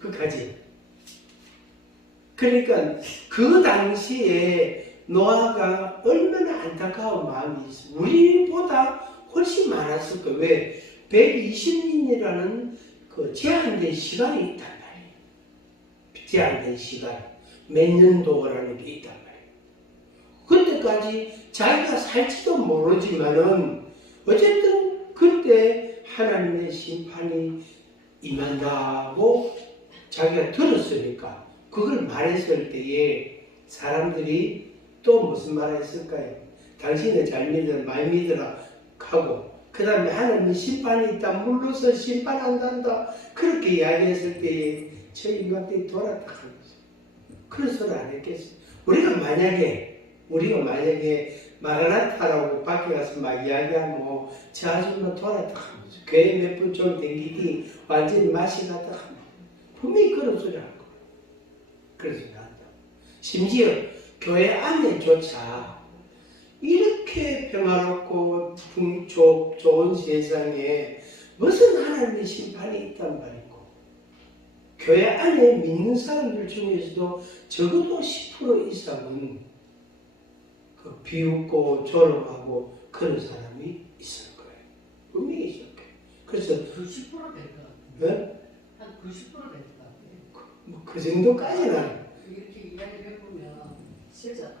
그까지. 그러니까 그 당시에 노아가 얼마나 안타까운 마음이 있어. 우리보다 훨씬 많았을 거예요. 왜? 120년이라는 그 제한된 시간이 있단 말이에요. 제한된 시간. 몇 년도라는 게 있단 말이에요. 그때까지 자기가 살지도 모르지만은 어쨌든 그때 하나님의 심판이 임한다고 자기가 들었으니까 그걸 말했을 때에 사람들이 또 무슨 말을 했을까요? 당신은 잘 믿어라, 많이 믿어라 하고 그 다음에 하나님의 심판이 있다, 물러서 심판한단다 그렇게 이야기했을 때에 저 인간들이 돌았다 하는 거죠. 그런 소리 안 했겠어요. 우리가 만약에 마라나타라고 밖에 가서 막 이야기하면 저 아줌마 돌았다 하는 거죠. 교회 몇 번 좀 댕기기 완전히 맛이 갔다 하는 거죠. 분명히 그런 소리 할 거예요. 그런 소리 한다. 심지어 교회 안에조차 이렇게 평화롭고 좋은 세상에 무슨 하나님의 심판이 있단 말이고 교회 안에 믿는 사람들 중에서도 적어도 10% 이상은 비웃고 조롱하고 그런 사람이 있을 거예요. 분명히 있을 거예요. 그래서 90% 될 것 같아요. 네? 한 90% 될 것 같아요. 그 정도까지는 이렇게 이야기를 해보면 진짜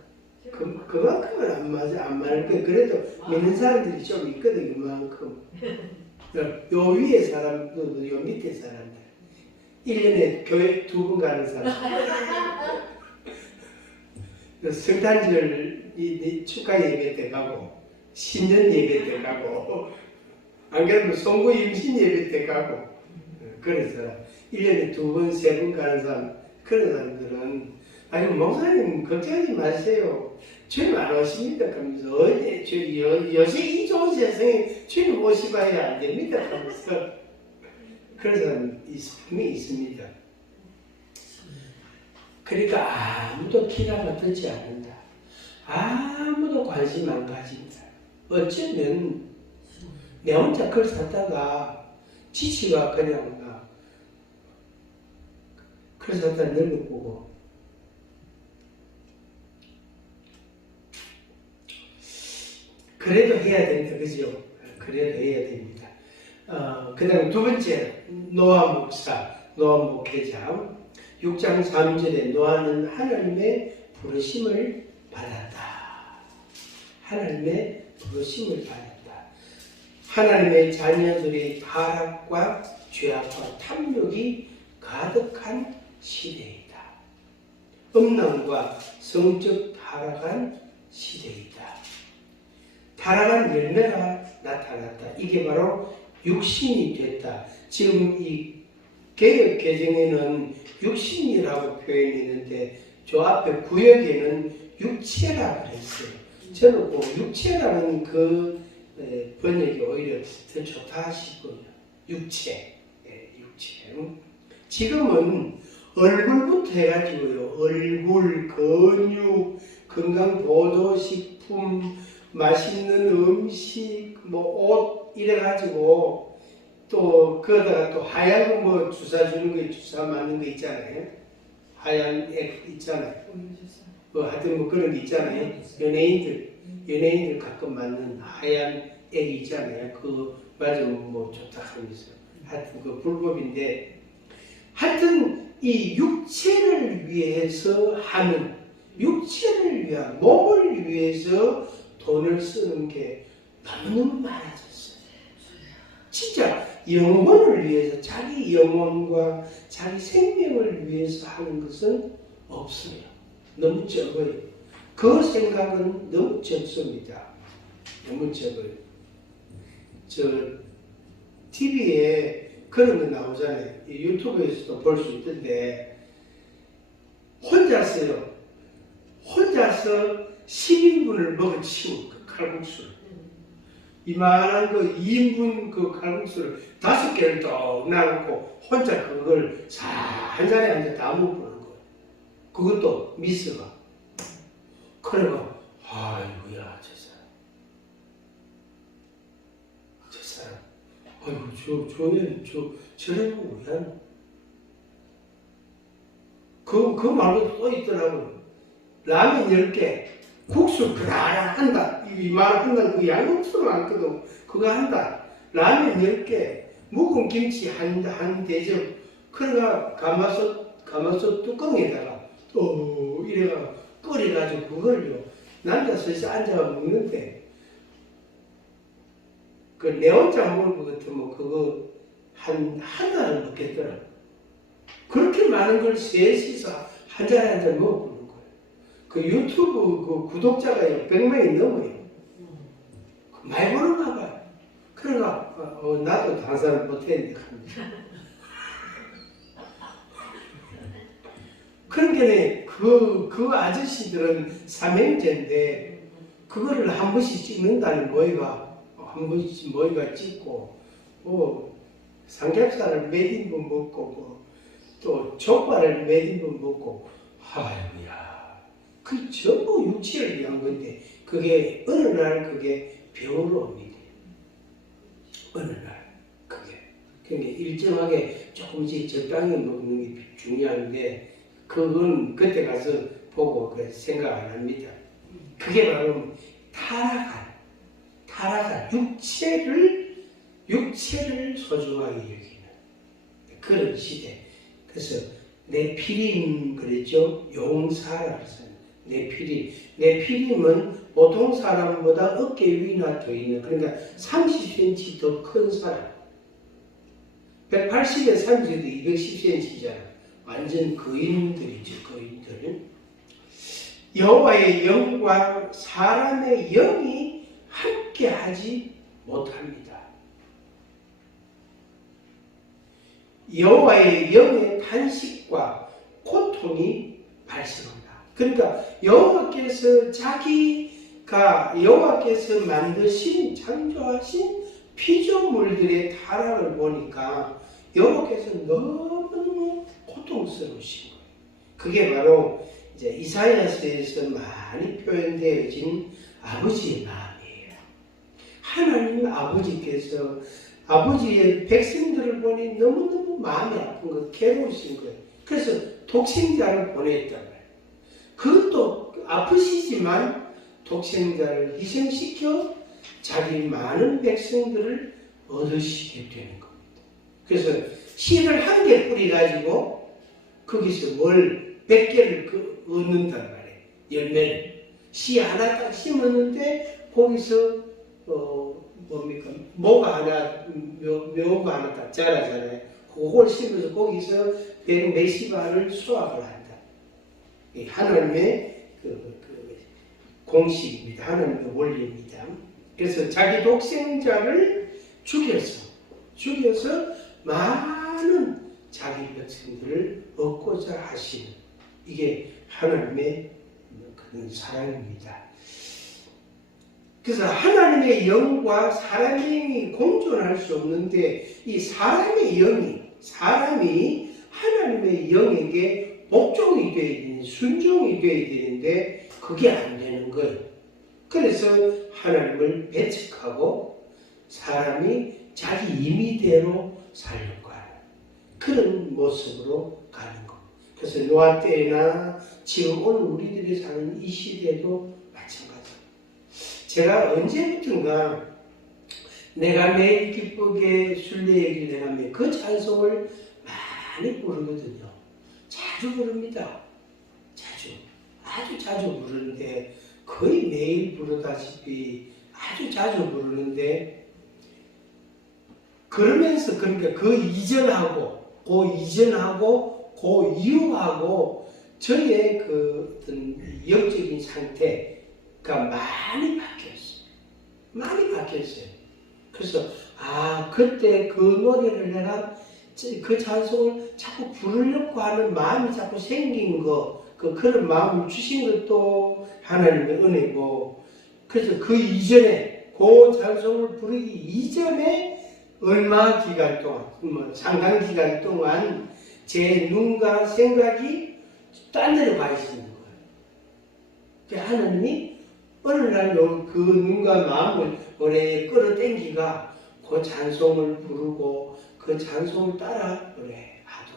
그만큼은 안 맞을 거예요. 그래도 믿는 사람들이 좀 있거든. 그만큼 요 위에 사람도 요 밑에 사람들 1년에 교회 2번 가는 사람 성탄절 축하 예배 때 가고 신년 예배 때 가고 안 그러면 송구 임신 예배 때 가고 그런 사람 1년에 2번 3번 가는 사람 그런 사람들은 아니 목사님 걱정하지 마세요. 주님 안 오십니다. 그러면서 요새 이 좋은 세상에 주님 오시봐야 안 됩니다. 하면서 그런 사람 분명히 있습니다. 그러니까 아무도 기라가 듣지 않는다. 아무도 관심 안 가진다. 어쩌면 내 혼자 글 썼다가 지치가 그냥 글 썼다 늙어보고 그래도 해야 된다. 그죠? 그래도 해야 됩니다. 그 다음에 두 번째 노아 목사. 노아 목회자 6장 3절에 노아는 하나님의 부르심을 받았다. 하나님의 부르심을 받았다. 하나님의 자녀들의 타락과 죄악과 탐욕이 가득한 시대이다. 음란과 성적 타락한 시대이다. 타락한 열매가 나타났다. 이게 바로 육신이 됐다. 지금 이 개역 개정에는 육신이라고 표현했는데 저 앞에 구역에는 육체라 그랬어요. 저는 그 육체라는 그 번역이 오히려 더 좋다 싶어요. 육체. 육체. 지금은 얼굴부터 해가지고요. 얼굴, 근육, 건강보조식품, 맛있는 음식, 옷 이래가지고 또 그러다가 또 하얀 거 뭐 주사 주는 거 주사 맞는 거 있잖아요. 하얀 액 있잖아요. 하여튼 뭐 그런 게 있잖아요. 연예인들 가끔 맞는 하얀 액 있잖아요. 그거 맞으면 뭐 좋다 하면서 하여튼 그 불법인데 하여튼 이 육체를 위해서 하는 육체를 위한 몸을 위해서 돈을 쓰는 게 너무너무 많아졌어요. 진짜 영혼을 위해서 자기 영혼과 자기 생명을 위해서 하는 것은 없어요. 너무 적어요. 그 생각은 너무 적습니다. 너무 적어요. 저 TV에 그런 거 나오잖아요. 유튜브에서도 볼 수 있던데 혼자서 10인분을 먹어치운 그 칼국수를 이만한 그 2인분 그 칼국수를 5개를 또 놔놓고 혼자 그걸 한 자리에 앉아 다 먹고 그러는 거예요. 그것도 미스가. 그래가 아이고야 저 사람 아이고 저래는 왜 하노? 그 말로 또 있더라고요. 라면 10개, 국수 그다라 한다. 이만한 한다. 그 양국수는 안 거든. 그거 한다. 라면 10개, 묵은 김치 한 대접. 그래가 가마솥 뚜껑에다가 또 이래가 끓여가지고 그걸요. 남자 서서 앉아 먹는데 그 내 혼자 먹을 것 같으면 그거 한 달을 먹겠더라. 그렇게 많은 걸 셋이서 한 잔에 한 잔 먹어보는 거예요. 그 유튜브 그 구독자가 100명이 넘어요. 많이 보는가 봐요. 그러니까 나도 당사를 못했는데 그러니까 그 아저씨들은 삼형제인데 그거를 한 번씩 찍는다는 모이가 한 번씩 모이가 찍고 삼겹살을 몇 인분 먹고 또 족발을 몇 인분 먹고 아이고야 그 전부 육체를 위한 건데 그게 어느 날 그게 병으로 옵니다. 어느 날 그게 그러니까 일정하게 조금씩 적당히 먹는 게 중요한데 그건 그때 가서 보고 생각 안 합니다. 그게 바로 타락한 육체를 소중하게 여기는 그런 시대. 그래서 네피림 그랬죠. 용사라 그랬어요. 네피림은 보통 사람보다 어깨 위나 더 있는 그러니까 30cm 더 큰 사람. 180에 30도 210cm잖아. 완전 거인들이죠. 거인들은 여호와의 영과 사람의 영이 함께하지 못합니다. 여호와의 영의 탄식과 고통이 발생한다. 그러니까 여호와께서 여호와께서 만드신 창조하신 피조물들의 타락을 보니까 여호와께서 너무너무 고통스러우신 거예요. 그게 바로 이제 이사야서에서 많이 표현되어진 아버지의 마음이에요. 하나님 아버지께서 아버지의 백성들을 보니 너무너무 마음이 아픈 거, 괴로우신 거예요. 그래서 독생자를 보냈단 말이에요. 그것도 아프시지만 독생자를 희생시켜 자기 많은 백성들을 얻으시게 되는 겁니다. 그래서 씨를 한 개 뿌려가지고 거기서 뭘 100개를 얻는단 말이에요. 열매를. 씨 하나 딱 심었는데 거기서 뭡니까? 묘가 하나 딱 자라잖아요. 그걸 심어서 거기서 100몇십 알을 수확을 한다. 이 하나님의 공식입니다. 하나님의 원리입니다. 그래서 자기 독생자를 죽여서 많은 자기 백성들을 얻고자 하시는 이게 하나님의 그런 사랑입니다. 그래서 하나님의 영과 사람의 영이 공존할 수 없는데 이 사람이 하나님의 영에게 복종이 되어야 되는 순종이 되어야 되는데 그게 안 되는 거예요. 그래서 하나님을 배척하고 사람이 자기 임의대로 살려고 하는 그런 모습으로 가는 거. 그래서 노아 때나 지금 오늘 우리들이 사는 이 시대도 마찬가지입니다. 제가 언제부턴가 내가 매일 기쁘게 순례의 길 내가며 그 찬송을 많이 부르거든요. 자주 부릅니다. 아주 자주 부르는데 거의 매일 부르다시피 아주 자주 부르는데 그러면서 그러니까 그 이전하고 그 이후하고 저의 그 어떤 영적인 상태가 많이 바뀌었어요. 그래서 그때 그 노래를 내가 그 찬송을 자꾸 부르려고 하는 마음이 자꾸 생긴 거 그런 마음을 주신 것도 하나님의 은혜고 그래서 그 이전에 그 찬송을 부르기 이전에 얼마 기간 동안 상당 기간 동안 제 눈과 생각이 딴 데로 가 있는 거예요. 하나님이 어느 날 그 눈과 마음을 오래 끌어당기가 그 찬송을 부르고 그 찬송을 따라 노래 하도.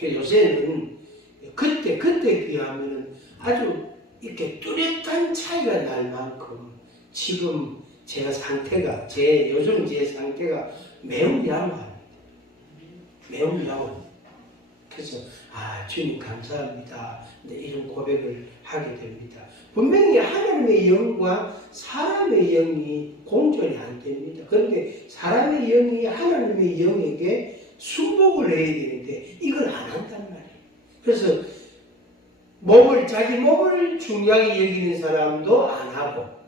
요새는 그때 비하면 아주 이렇게 뚜렷한 차이가 날 만큼 지금 요즘 제 상태가 매우 양호합니다. 매우 양호. 그래서 주님 감사합니다. 이런 고백을 하게 됩니다. 분명히 하나님의 영과 사람의 영이 공존이 안 됩니다. 그런데 사람의 영이 하나님의 영에게 순복을 해야 되는데 이걸 안 한단 말이에요. 그래서 자기 몸을 중요하게 여기는 사람도 안 하고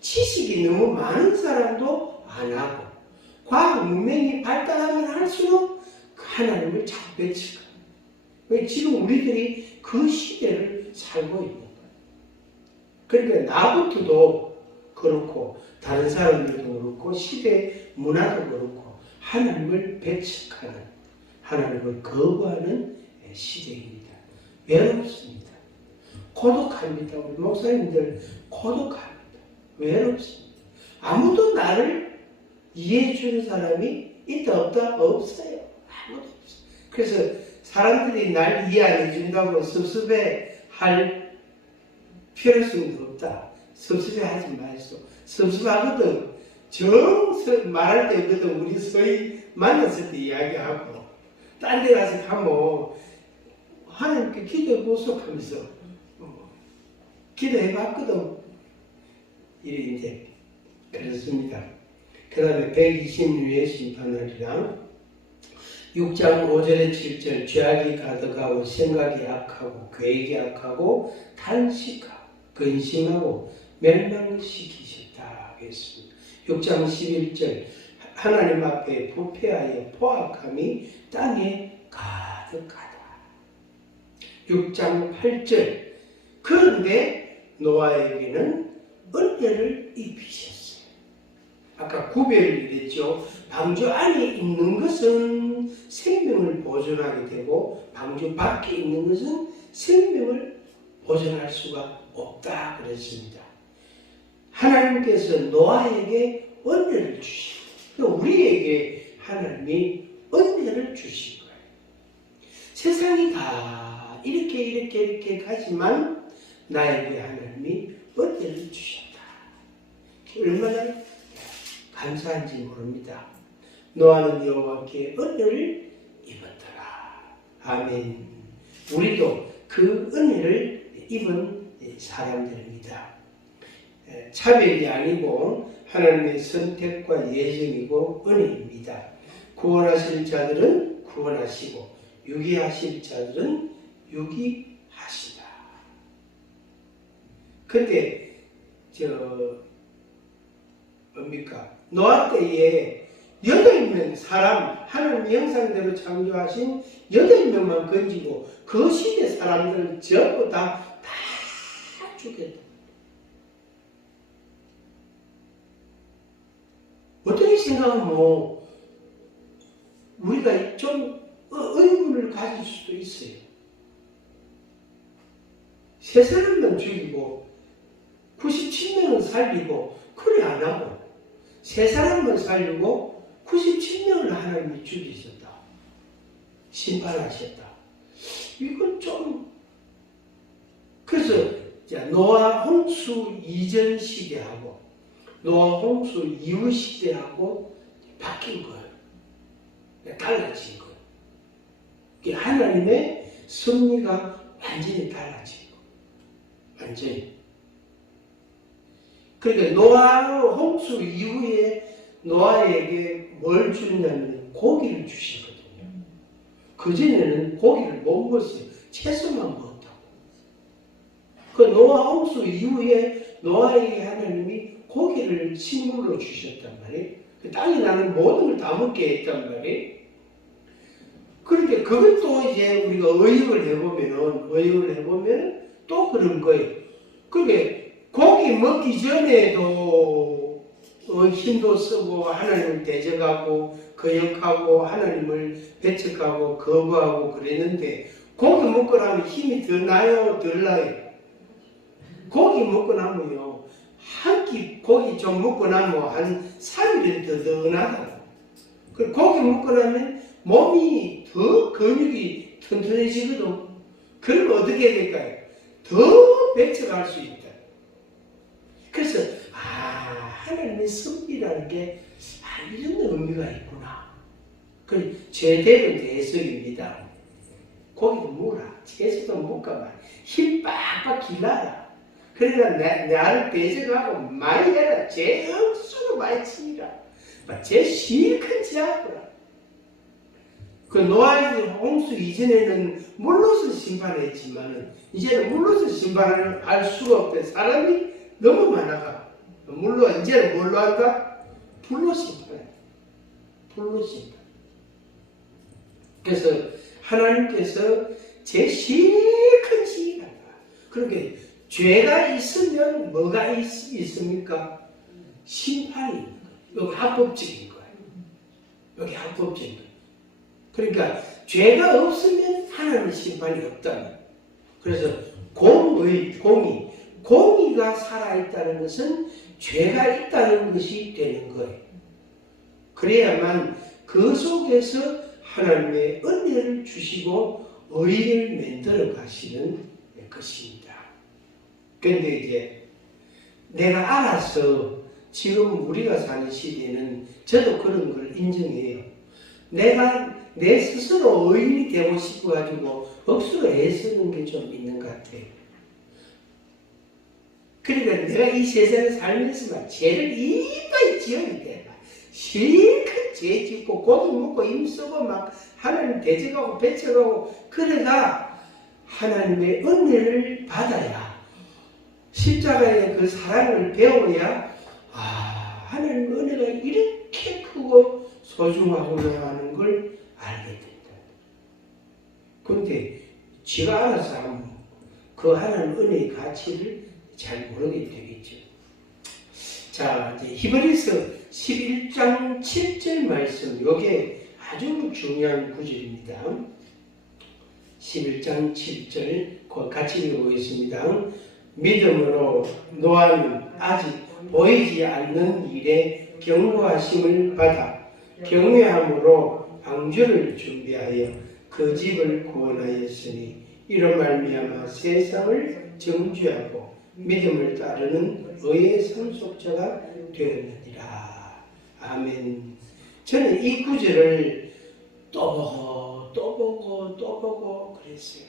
지식이 너무 많은 사람도 안 하고 과학 문명이 발달하면 할수록 하나님을 자꾸 배척합니다. 지금 우리들이 그 시대를 살고 있는 거예요. 그러니까 나부터도 그렇고 다른 사람들도 그렇고 시대 문화도 그렇고 하나님을 배척하는 하나님을 거부하는 시대입니다. 외롭습니다. 고독합니다. 우리 목사님들 고독합니다. 외롭습니다. 아무도 나를 이해해 주는 사람이 있다 없다? 없어요. 아무도 없어요. 그래서 사람들이 날 이해 안 해준다고 섭섭해할 필요성도 없다. 섭섭해하지 마시오. 섭섭하거든. 말할 때거든 우리 서희 만났을 때 이야기하고 딴 데 가서 가면 하나님께 기도해보소 하면서 기도해봤거든. 이제 그렇습니다. 그 다음에 120류의 심판하리랑 6장 5절에 7절 죄악이 가득하고 생각이 악하고 계획이 악하고 탄식하고 근심하고 멸망시키셨다 했습니다. 6장 11절 하나님 앞에 부패하여 포악함이 땅에 가득하다. 6장 8절 그런데 노아에게는 은혜를 입히셨어요. 아까 구별을 했죠. 방주 안에 있는 것은 생명을 보존하게 되고 방주 밖에 있는 것은 생명을 보존할 수가 없다 그랬습니다. 하나님께서 노아에게 은혜를 주시고 우리에게 하나님이 은혜를 주신 거예요. 세상이 다 이렇게 가지만 나에게 하나님이 은혜를 주셨다. 얼마나 감사한지 모릅니다. 노아는 여호와께 은혜를 입었더라. 아멘. 우리도 그 은혜를 입은 사람들입니다. 차별이 아니고 하나님의 선택과 예정이고 은혜입니다. 구원하실 자들은 구원하시고 유기하실 자들은 유기하시다. 근데 뭡니까? 노아 때에 8명 사람 하나님 형상대로 창조하신 8명만 건지고 그 시대 사람들을 전부 다 죽였다. 어떻게 생각하면 우리가 좀 의문을 가질 수도 있어요. 세 사람만 죽이고 97명을 살리고 그래 안 하고 세 사람만 살리고 97명을 하나님이 죽이셨다. 심판하셨다. 이건 좀 그래서 노아 홍수 이전 시대하고 노아 홍수 이후 시대하고 바뀐 거예요. 달라진 거예요. 하나님의 섭리가 완전히 달라진 거예요. 완전히. 그러니까 노아 홍수 이후에 노아에게 뭘 주냐면 고기를 주시거든요. 그전에는 고기를 못 먹었어요. 채소만 먹었다고. 그 노아 홍수 이후에 노아에게 하나님이 고기를 식물로 주셨단 말이에요. 그 땅에 나는 모든 걸 다 먹게 했단 말이에요. 그런데 그것도 이제 우리가 의역을 해보면 또 그런 거예요. 그게 고기 먹기 전에도 힘도 쓰고 하나님을 대적하고 거역하고 하나님을 배척하고 거부하고 그랬는데 고기 먹고 나면 힘이 더 나요, 덜 나요? 고기 먹고 나면요, 한 끼 고기 좀 먹고 나면 한 3일은 더 든든하다고. 그 고기 먹고 나면 몸이 더 근육이 튼튼해지거든. 그럼 어떻게 될까요? 더 배척할 수 있다. 그래서 하나님의 섭리라는 게 이런 의미가 있구나. 그 제대로 대석입니다. 고기도 먹어라. 채소도 먹어봐. 힘 빡빡 길러라. 그러니까 나를 대적하고 많이 해라. 제 억수로 많이 치라. 제 실컷 지하거라. 그 노아의 홍수 이전에는 물로서 심판했지만은 이제는 물로서 심판을 할 수가 없대. 사람이 너무 많아가. 물로 이제는 뭘로 할까? 불로 심판해. 불로 심판. 그래서 하나님께서 제 실컷 시간다. 그러니까 죄가 있으면 뭐가 있습니까? 심판이 있는 거예요. 여기 합법적인 거예요. 여기 합법적인 거예요. 그러니까 죄가 없으면 하나님의 심판이 없다는. 그래서 공의가 살아있다는 것은 죄가 있다는 것이 되는 거예요. 그래야만 그 속에서 하나님의 은혜를 주시고 의를 만들어 가시는 것입니다. 그런데 이제 내가 알아서 지금 우리가 사는 시대는 저도 그런 걸 인정해요. 내가 내 스스로 의인이 되고 싶어가지고 억수로 애쓰는 게 좀 있는 것 같아요. 그러니까 내가 이 세상에 살면서 죄를 이빨 지어야 돼. 실컷 죄 짓고 고기 먹고 힘쓰고 막 하나님 대적하고 배척하고 그래가 하나님의 은혜를 받아야 십자가의 그 사랑을 배워야 하나님의 은혜가 이렇게 크고 소중하구나 하는 걸 알게 된다. 그런데 지가 알아서 하면 그 하나님 은혜의 가치를 잘 모르게 되겠죠. 자, 이제 히브리서 11장 7절 말씀, 이게 아주 중요한 구절입니다. 11장 7절 같이 읽어보겠습니다. 믿음으로 노아는 아직 보이지 않는 일에 경고하심을 받아 경외함으로 방주를 준비하여 그 집을 구원하였으니 이로 말미암아 세상을 정죄하고 믿음을 따르는 의의 상속자가 되었느니라. 아멘. 저는 이 구절을 또 보고 그랬어요.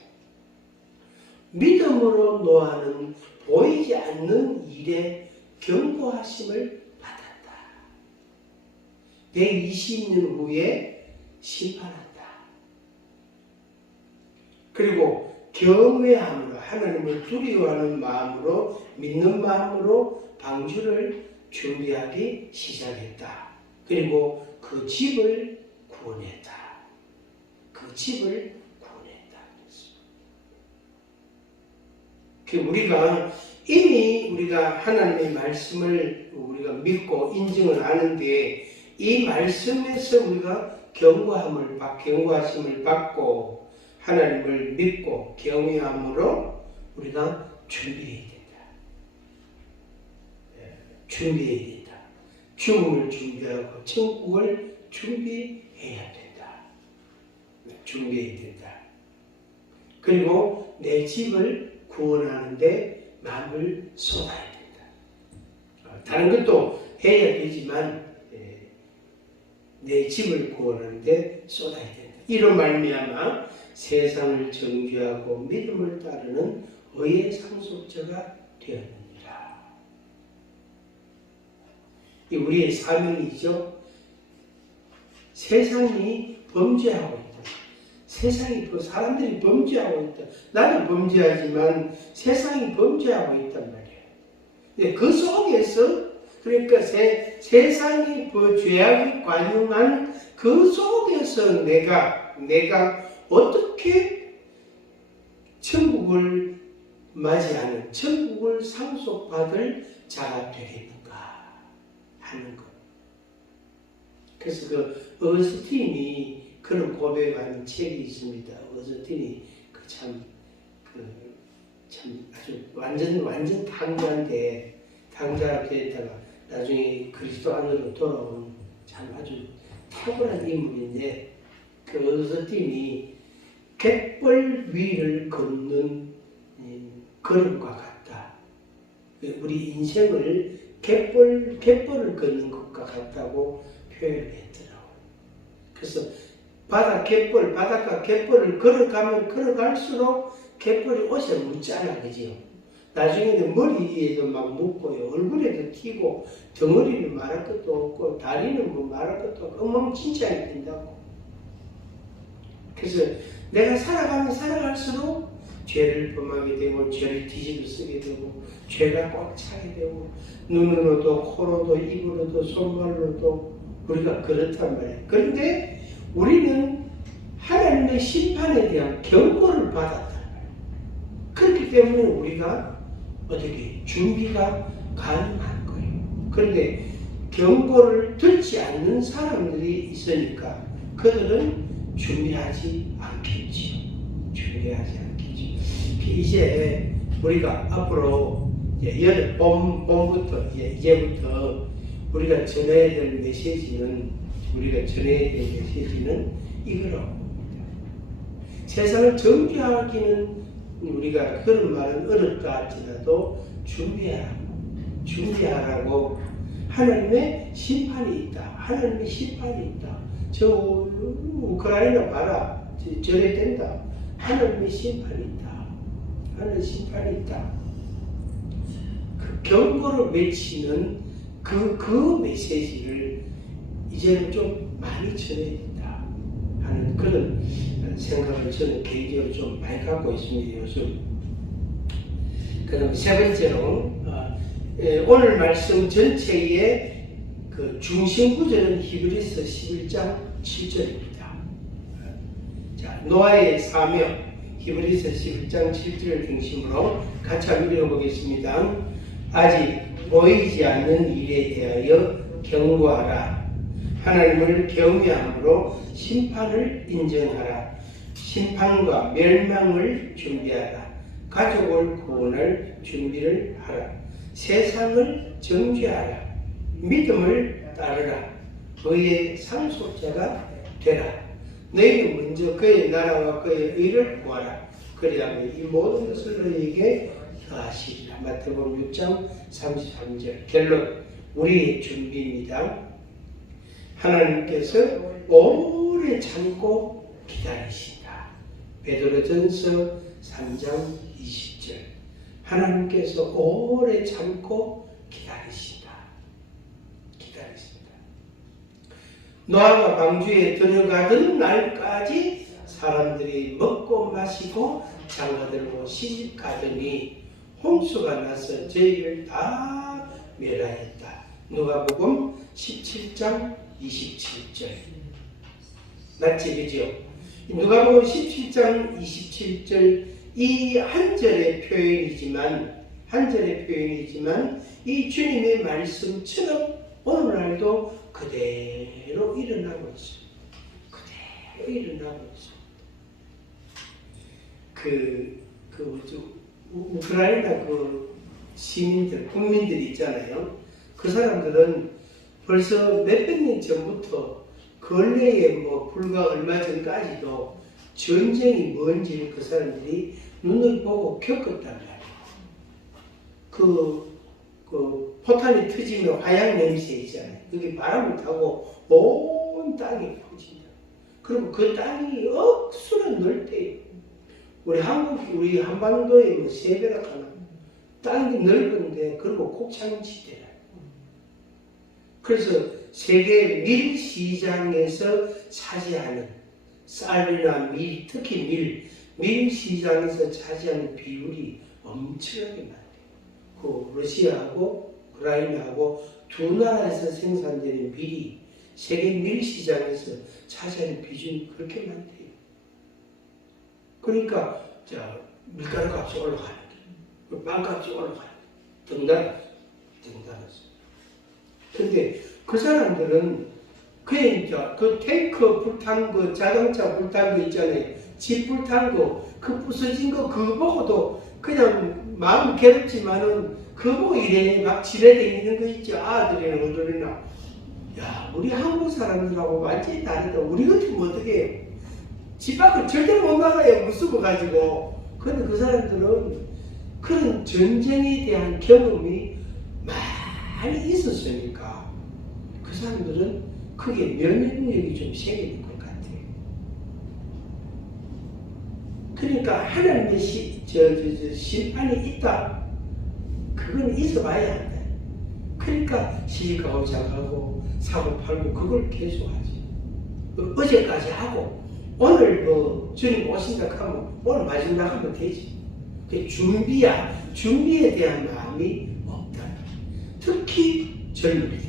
믿음으로 노아는 보이지 않는 일에 경고하심을 받았다. 120년 후에 심판한다. 그리고 경외함으로 하나님을 두려워하는 마음으로 믿는 마음으로 방주를 준비하기 시작했다. 그리고 그 집을 구원했다. 그 집을 구원했다. 우리가 이미 우리가 하나님의 말씀을 우리가 믿고 인정을 하는데 이 말씀에서 우리가 경고하심을 받고 하나님을 믿고 경외함으로 우리가 준비해야 된다. 준비해야 된다. 죽음을 준비하고 천국을 준비해야 된다. 준비해야 된다. 그리고 내 집을 구원하는데 마음을 쏟아야 된다. 다른 것도 해야 되지만 내 집을 구원하는데 쏟아야 된다. 이로 말미암아 세상을 정죄하고 믿음을 따르는 의의 상속자가 되었느니라. 이 우리의 사명이죠. 세상이 범죄하고 있다. 세상이 사람들이 범죄하고 있다. 나도 범죄하지만 세상이 범죄하고 있단 말이에요. 그 속에서 그러니까 세상이 죄악이 관용한 그 속에서 내가 어떻게 천국을 맞이하는 천국을 상속받을 자가 되겠는가 하는 것. 그래서 그 어거스틴이 그런 고백하는 책이 있습니다. 어거스틴이 참 아주 완전 당자가 되었다가 나중에 그리스도 안으로 돌아온 참 아주 탁월한 인물인데 그 어거스틴이 갯벌 위를 걷는 걸음과 같다. 우리 인생을 갯벌을 걷는 것과 같다고 표현을 했더라고요. 그래서 바닷가 갯벌을 걸어갈수록 갯벌이 옷에 묻잖아, 그죠? 나중에는 머리에도 막 묻고요, 얼굴에도 튀고, 덩어리는 말할 것도 없고, 다리는 뭐 말할 것도 없고, 엉망진창이 된다고. 그래서 내가 살아가면 살아갈수록 죄를 범하게 되고, 죄를 뒤집어 쓰게 되고, 죄가 꽉 차게 되고, 눈으로도, 코로도, 입으로도, 손발로도 우리가 그렇단 말이에요. 그런데 우리는 하나님의 심판에 대한 경고를 받았단 말이에요. 그렇기 때문에 우리가 어떻게 준비가 가능한 거예요. 그런데 경고를 듣지 않는 사람들이 있으니까 그들은 준비하지 않겠지요. 이제 우리가 앞으로 봄부터 이제부터 우리가 전해야 될 메시지는 이거라고 봅니다. 세상을 정죄하기는 우리가 그런 말은 어렵다 할지라도 준비하라고 하나님의 심판이 있다. 저 우크라이나 봐라. 저래 된다. 하나님의 심판이 있다. 그 경고를 외치는 그 메시지를 이제는 좀 많이 전해야 된다 하는 그런 생각을 저는 개인적으로 좀 많이 갖고 있습니다, 요즘. 그다음 세 번째로 오늘 말씀 전체의 그 중심 구절은 히브리서 11장 7절입니다. 자, 노아의 사명 히브리서 11장 7절을 중심으로 같이 한번 읽어보겠습니다. 아직 보이지 않는 일에 대하여 경고하라. 하나님을 경외함으로 심판을 인정하라. 심판과 멸망을 준비하라. 가족을 구원할 준비를 하라. 세상을 정죄하라. 믿음을 따르라. 그의 상속자가 되라. 너희는 먼저 그의 나라와 그의 의를 구하라. 그리하면 이 모든 것을 너희에게 더하시리라. 마태복음 6장 33절. 결론, 우리의 준비입니다. 하나님께서 오래 참고 기다리신다. 베드로전서 3장 20절. 하나님께서 오래 참고 기다리신다. 기다리신다. 노아가 방주에 들어가던 날까지 사람들이 먹고 마시고 장가들고 시집가더니 홍수가 나서 저희를 다 멸하였다. 누가복음 17장 27절. 맞지, 그죠? 누가복음 17장 27절 이 한 절의 표현이지만 이 주님의 말씀처럼 오늘날도 그대로 일어나고 있어요. 그대로 일어나고 있어요. 우크라이나 시민들, 국민들이 있잖아요. 그 사람들은 벌써 몇백 년 전부터 근래에 불과 얼마 전까지도 전쟁이 뭔지 그 사람들이 눈을 보고 겪었단 말이에요. 포탄이 터지면 화약 냄새 있잖아요. 그게 바람을 타고 온 땅에 퍼진다. 그리고 그 땅이 억수로 넓대요. 우리 한반도에 3배나 가나. 땅이 넓은데, 그리고 곡창지대라. 그래서 세계 밀시장에서 차지하는 쌀이나 밀, 특히 밀시장에서 차지하는 비율이 엄청나게 많대요. 러시아하고 우크라이나하고 두 나라에서 생산되는 밀이 세계 밀시장에서 차지하는 비중이 그렇게 많대요. 그러니까 밀가루 값이 올라가는 게, 빵값이 올라가는 게 등단했어요. 근데 그 사람들은 그 탱크 불탄 자동차 불탄 있잖아요. 집 불탄 그 부서진 그거 보고도 그냥 마음 괴롭지만은 그거 보고 이래 막 지내다니는 거 있죠. 아들이나 어들이나. 야, 우리 한국 사람들하고 완전히 다르다. 우리 같으면 어떻게 해요? 집 밖을 절대 못 나가요. 무서워가지고. 근데 그 사람들은 그런 전쟁에 대한 경험이 많이 있었으니까 그 사람들은 그게 면역력이 좀 생기는 것 같아요. 그러니까 하나님의 심판이 있다. 그건 있어봐야 한다. 그러니까 시집가고 장가고 사고팔고 그걸 계속하지. 어제까지 하고 오늘 주님 오신다 하면 오늘 마지막 하면 되지. 준비에 대한 마음이 없다. 특히 젊은이들.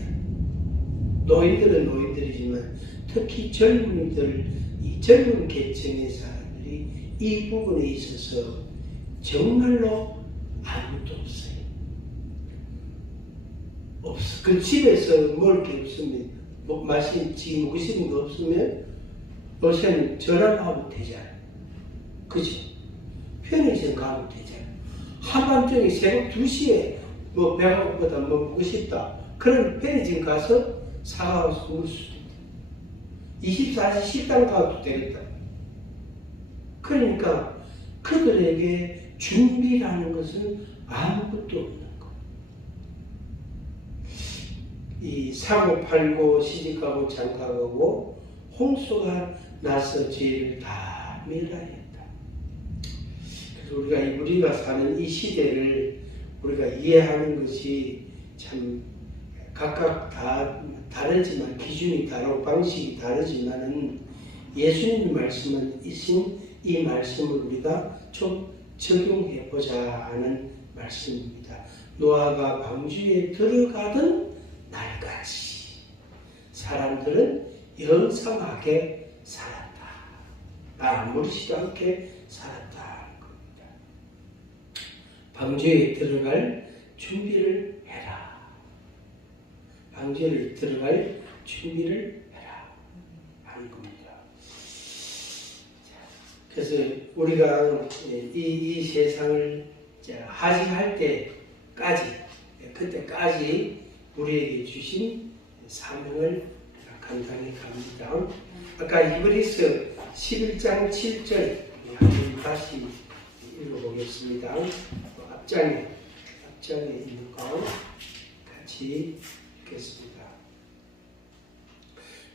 노인들은 노인들이지만 특히 젊은이들, 이 젊은 계층의 사람들이 이 부분에 있어서 정말로 아무것도 없어요. 없어. 그 집에서 먹을 게 없으면, 먹으시는 거 없으면 요새는 전화하면 되잖아요. 그치? 편의점 가면 되잖아요. 한밤중에 새벽 2시에 배가 고프다 먹고 싶다. 그럼 편의점 가서 사가서 먹을 수도 있다. 24시 식당 가도 되겠다. 그러니까 그들에게 준비라는 것은 아무것도 없는 거. 이 사고팔고 시집가고 장가가고 홍수가 나서 죄를 다 멸하였다. 그래서 우리가 사는 이 시대를 우리가 이해하는 것이 참 각각 다 다르지만, 기준이 다르고 방식이 다르지만은 예수님 말씀은 이 말씀을 우리가 좀 적용해 보자 하는 말씀입니다. 노아가 방주에 들어가던 날까지 사람들은 영상하게 살았다. 아무렇지도 않게 살았다는 겁니다. 방주에 들어갈 준비를 해라. 방주에 들어갈 준비를 해라 하는 겁니다. 그래서 우리가 이 세상을 하직할 때까지, 그때까지 우리에게 주신 사명을 간단히 갑니다. 아까 히브리서 11장 7절 한번 다시 읽어보겠습니다. 앞장에 있는 거 같이 읽겠습니다.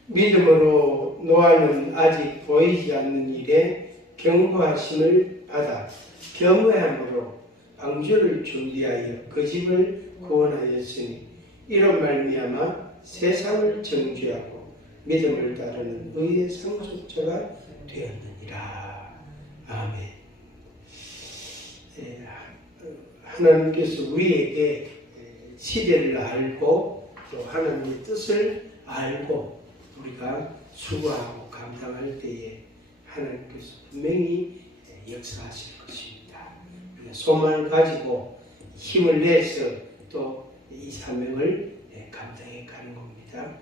믿음으로 노아는 아직 보이지 않는 일에 경고하심을 받아 겸허함으로 방주를 준비하여 그 집을 구원하였으니 이런 말미암아 세상을 정죄하고 믿음을 따르는 의의 상속자가 되었느니라. 아멘. 하나님께서 우리에게 시대를 알고 또 하나님의 뜻을 알고 우리가 수고하고 감당할 때에 하나님께서 분명히 역사하실 것입니다. 우리가 소망을 가지고 힘을 내서 또 이 사명을 감당해 가는 겁니다.